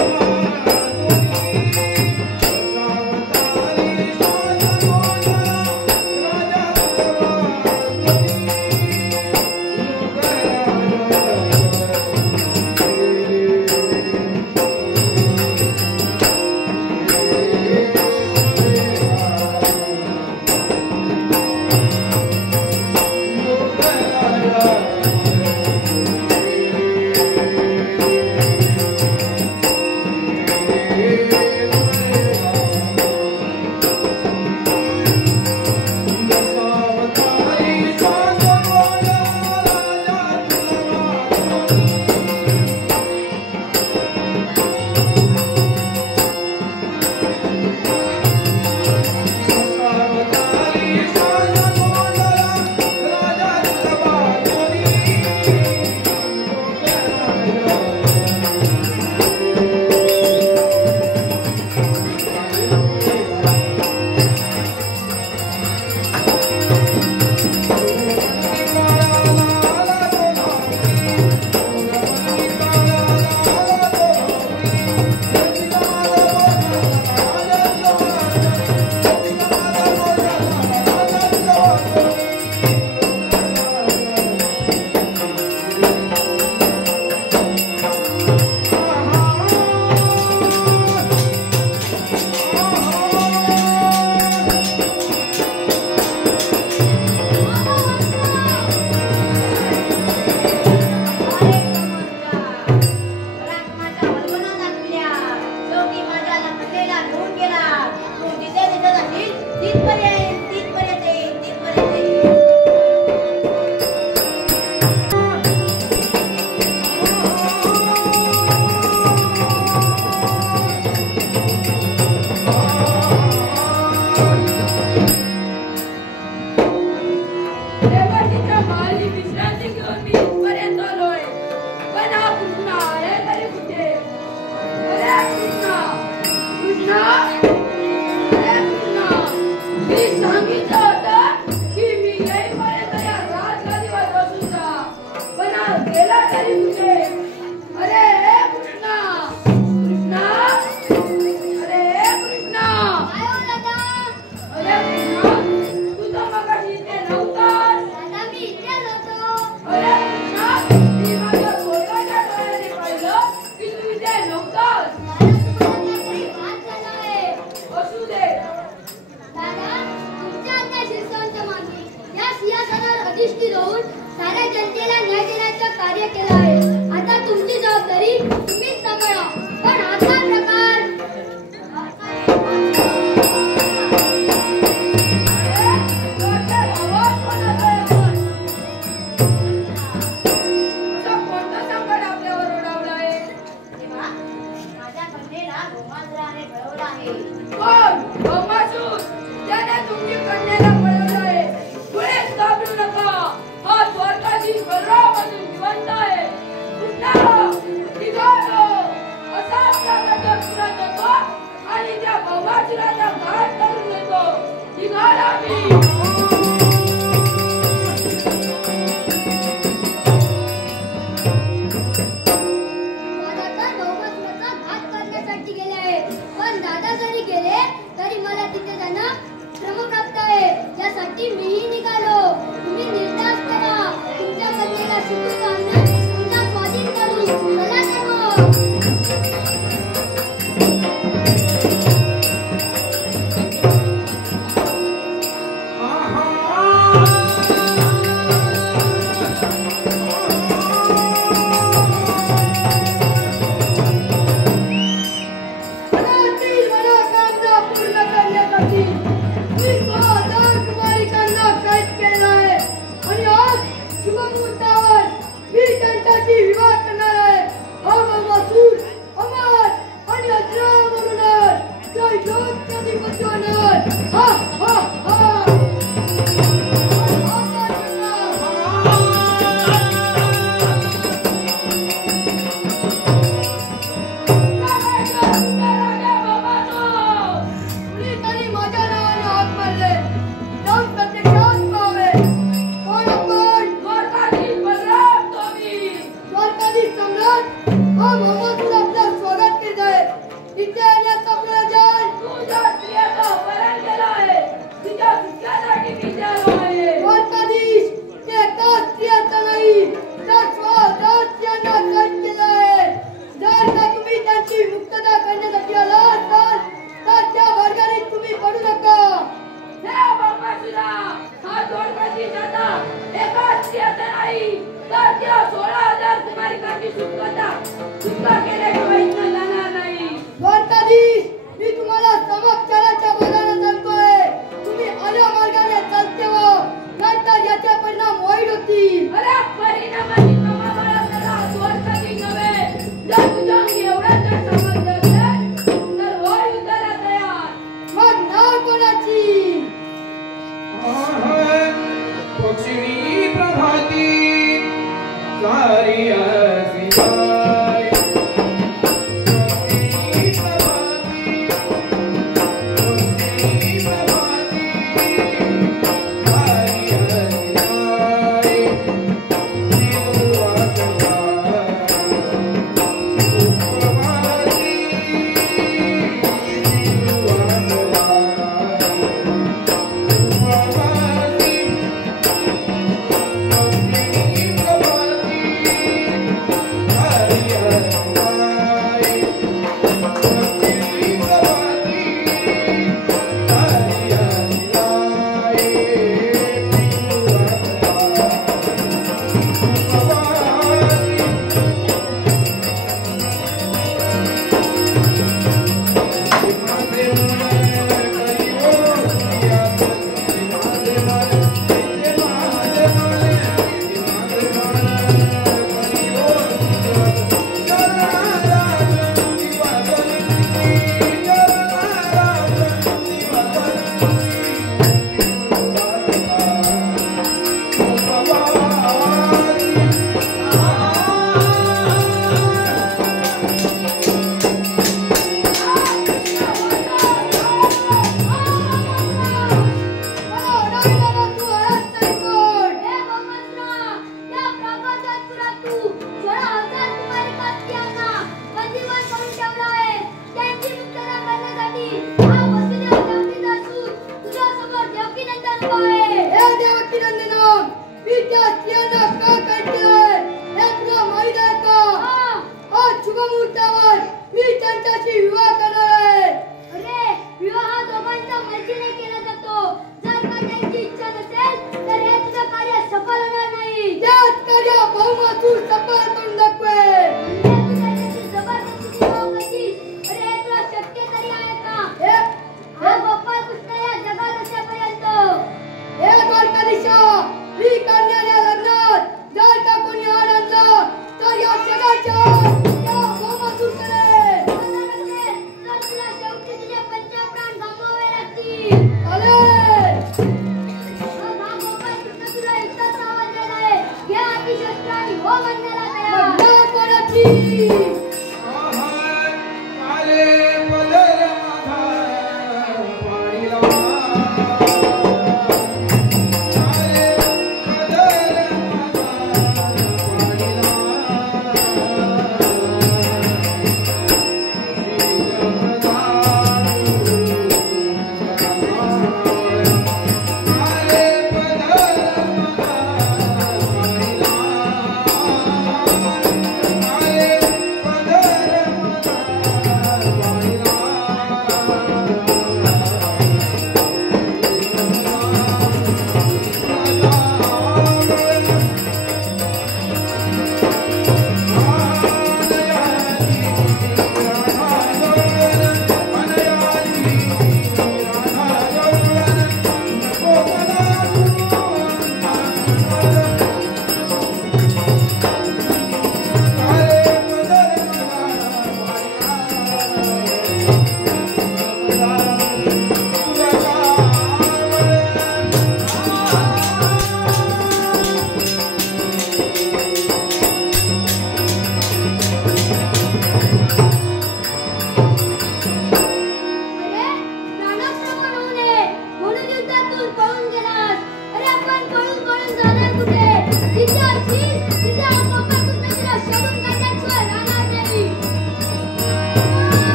दशावतारी श्वास गोंडा राजा तुझा. मी सांगितलं होतं की मी येईपर्यंत या राजगादीवर बसून जा, पण आज गेला तरी कुठे? अरे कृष्णा, कृष्णा, अरे कृष्णा, काय हो दादा? अरे कृष्णा, तू तर मगाशी इथे नव्हतास. दादा मी इथेच होतो. अरे कृष्णा, मी माझ्या पोटाच्या डोळ्याने पाहिलं की तू इथे नव्हतास. दादा तुम्हाला काहीतरी वाद झाला आहे. असू दे. दादा तुमच्या अन्याय शिरसावरच्या मागे या सिंहासनावर अधिष्ठित होऊन साऱ्या जनतेला न्याय देण्याचं कार्य केलं आहे. आता तुमची जबाबदारी तुम्हीच सांभाळा. पण असा प्रकार माझ्या कन्येला रोमांचराने घडवलं आहे. कोण? भौमासूर. त्याने तुमची कन्येला पळवलं आहे. पुढे घाबरू नका. हा द्वारकाधीश बलराम अजून जिवंत आहे. कृष्णा, निघालो. असा आपला गजर पुरात होतो आणि त्या भौमासुराचा घात करून येतो. निघाला मी. दादा तर बहुमासुराचा घात करण्यासाठी गेले आहे. पण दादा जरी गेले तरी मला तिथे जाणं श्रमप्राप्त आहे. यासाठी मीही निघालो. तुम्ही निर्धास्त करा. तुमच्या कन्येला शिकून आणून तुमचा स्वाधीन करू. चला तर मग. मनातील मनोकामना पूर्ण करण्यासाठी मी 6,000 कुमारिकांना कैद केलं आहे आणि आज शुभमुहूर्तावर मी त्यांच्याशी विवाह करणार आहे. हा भौमासूर अमर आणि अजरामर होणार. जय ज्योतिरादिपती होणार. हा हा हा. कुणीतरी माझ्या नावाने हाक मारले. जाऊन प्रत्यक्षात पाहावे. कोण आपण? द्वारकाधीश बलराम स्वामी. द्वारकाधीश सम्राट हा भौमासूर आपलं स्वागत करीत आहे. इथे येण्याचं प्रयोजन तुझ्या स्त्रियाचं अपहरण केलं आहे. तिच्या सुटकेसाठी मी इथे आलो आहे. द्वारकाधीश, ते एका स्त्रियाचं नाही तर 6,000 स्त्रियांना कैद केलं आहे. जर का तुम्ही त्यांची मुक्तता करण्यासाठी आला असाल तर त्या मार्गाने तुम्ही पडू नका. हे भौमासुरा, हा द्वारकाधीश आता एका स्त्रियाचा नाही तर त्या 16,000 कुमारिकांची सुटका केल्याशिवाय इथनं जाणार नाही. द्वारकाधीश, मी तुम्हाला समाचाराच्या बोलायला सांगतोय. तुम्ही आल्या मार्गाने चालते व्हा, नाहीतर याचे परिणाम वाईट होतील. अरे परिणामाची क्षमा बाळगणारा द्वारकाधीश नव्हे. जर तुझ्या अंगी एवढा जर समज असेल तर होय युद्धाला तयार. मग नाव कोणाची? पक्षिणी प्रभाती सारी असिताई. पक्षिणी प्रभाती, पक्षिणी प्रभाती सारी असिताई. त्या स्त्रियांना का काढते हे तुला माहित आहे का? आज शुभ मुहूर्तावर मी त्यांच्याशी विवाह करणार आहे. अरे विवाह दोघांच्या मर्जीने केला जातो. जर का त्यांची इच्छा नसेल तर हे तुझं कार्य सफल होणार नाही. त्याच कार्य बहुमातूर सफल करून दाखवेल. म्हणजे तू त्याच्याशी जबरदस्तीने विवाह करशील. अरे हे तुला शक्य तरी आहे का? हा गोपाळ कृष्ण या जगात असेपर्यंत हे द्वारकाधीशा, मी करणाऱ्या लग्नात जर का कोणी आणला तर या जगाच्या त्या बहुमातूर करेल. तर तुला शेवटी तुझे पंचप्राण गमवावे लागतील. चालेल. हा गोपाळ कृष्ण तुला युद्धाचा आवाज दिलाय. घे हाती शस्त्र आणि हो बनण्याला तयार. लग्न कोणाची?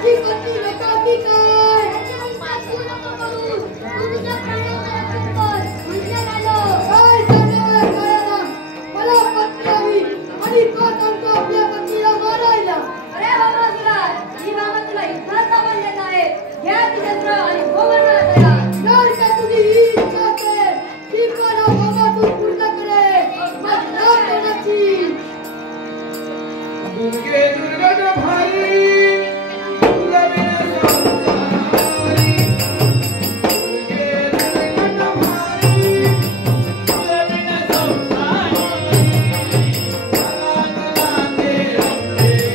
माझी पत्नी नको की काय तू नको करू तू तुझ्या प्राण्याचा रक्षण कर म्हणजे झालं काय सांगणार काळाला मला पत्नी हवी आणि तो सांगतो आपल्या पत्नीला मारायला. अरे बाबा तुला ही बाबा तुला युद्धात आव्हान देत आहे. घ्या ती शस्त्र आणि हो बनवा तयार. जर का तुझी ही इच्छा असेल ती पण हा बाबा तू पूर्ण करे मग ना कोणाची. दुर्गे दुर्गट भारी तुला विना संसारी. दुर्गे दुर्गट भारी तुला विना संसारी. नाते रमते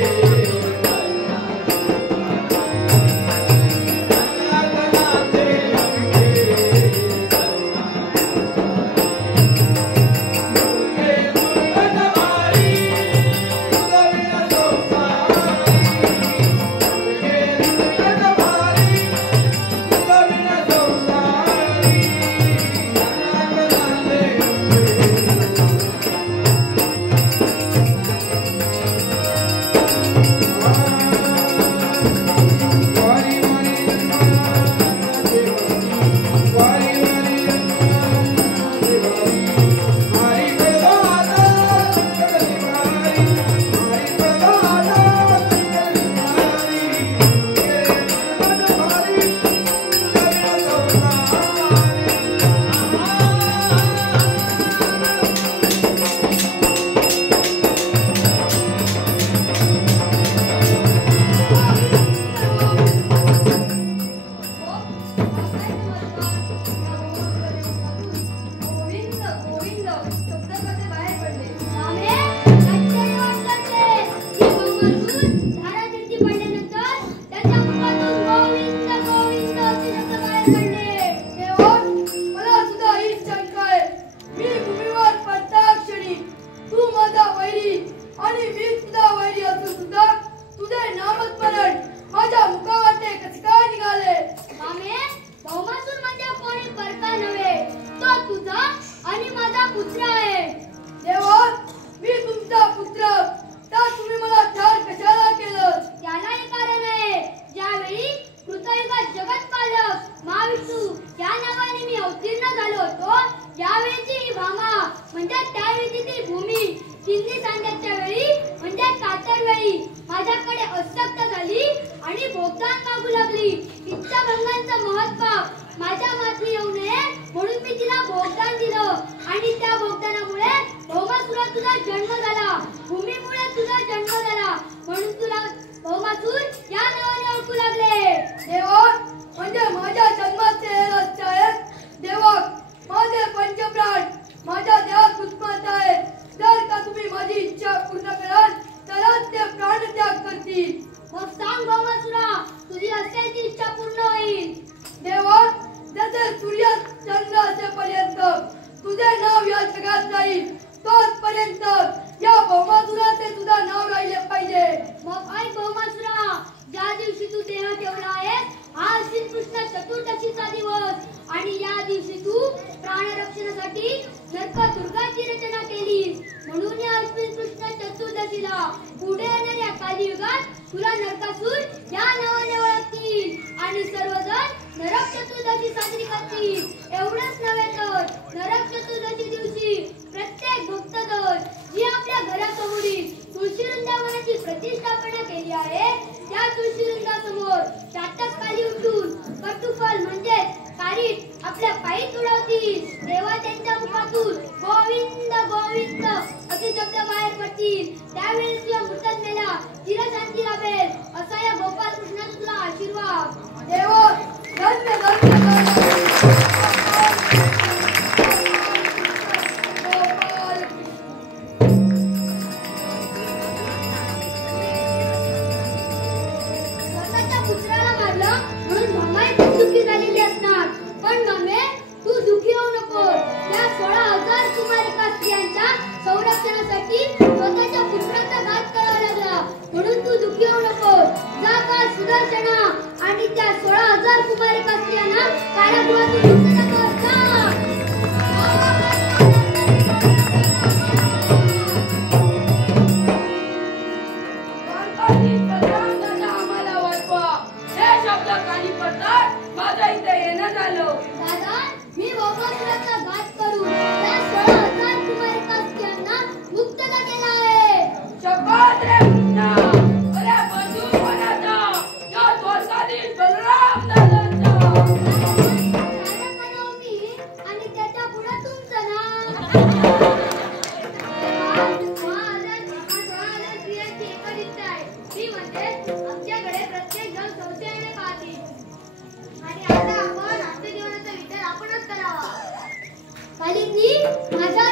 मालिनी माझ्या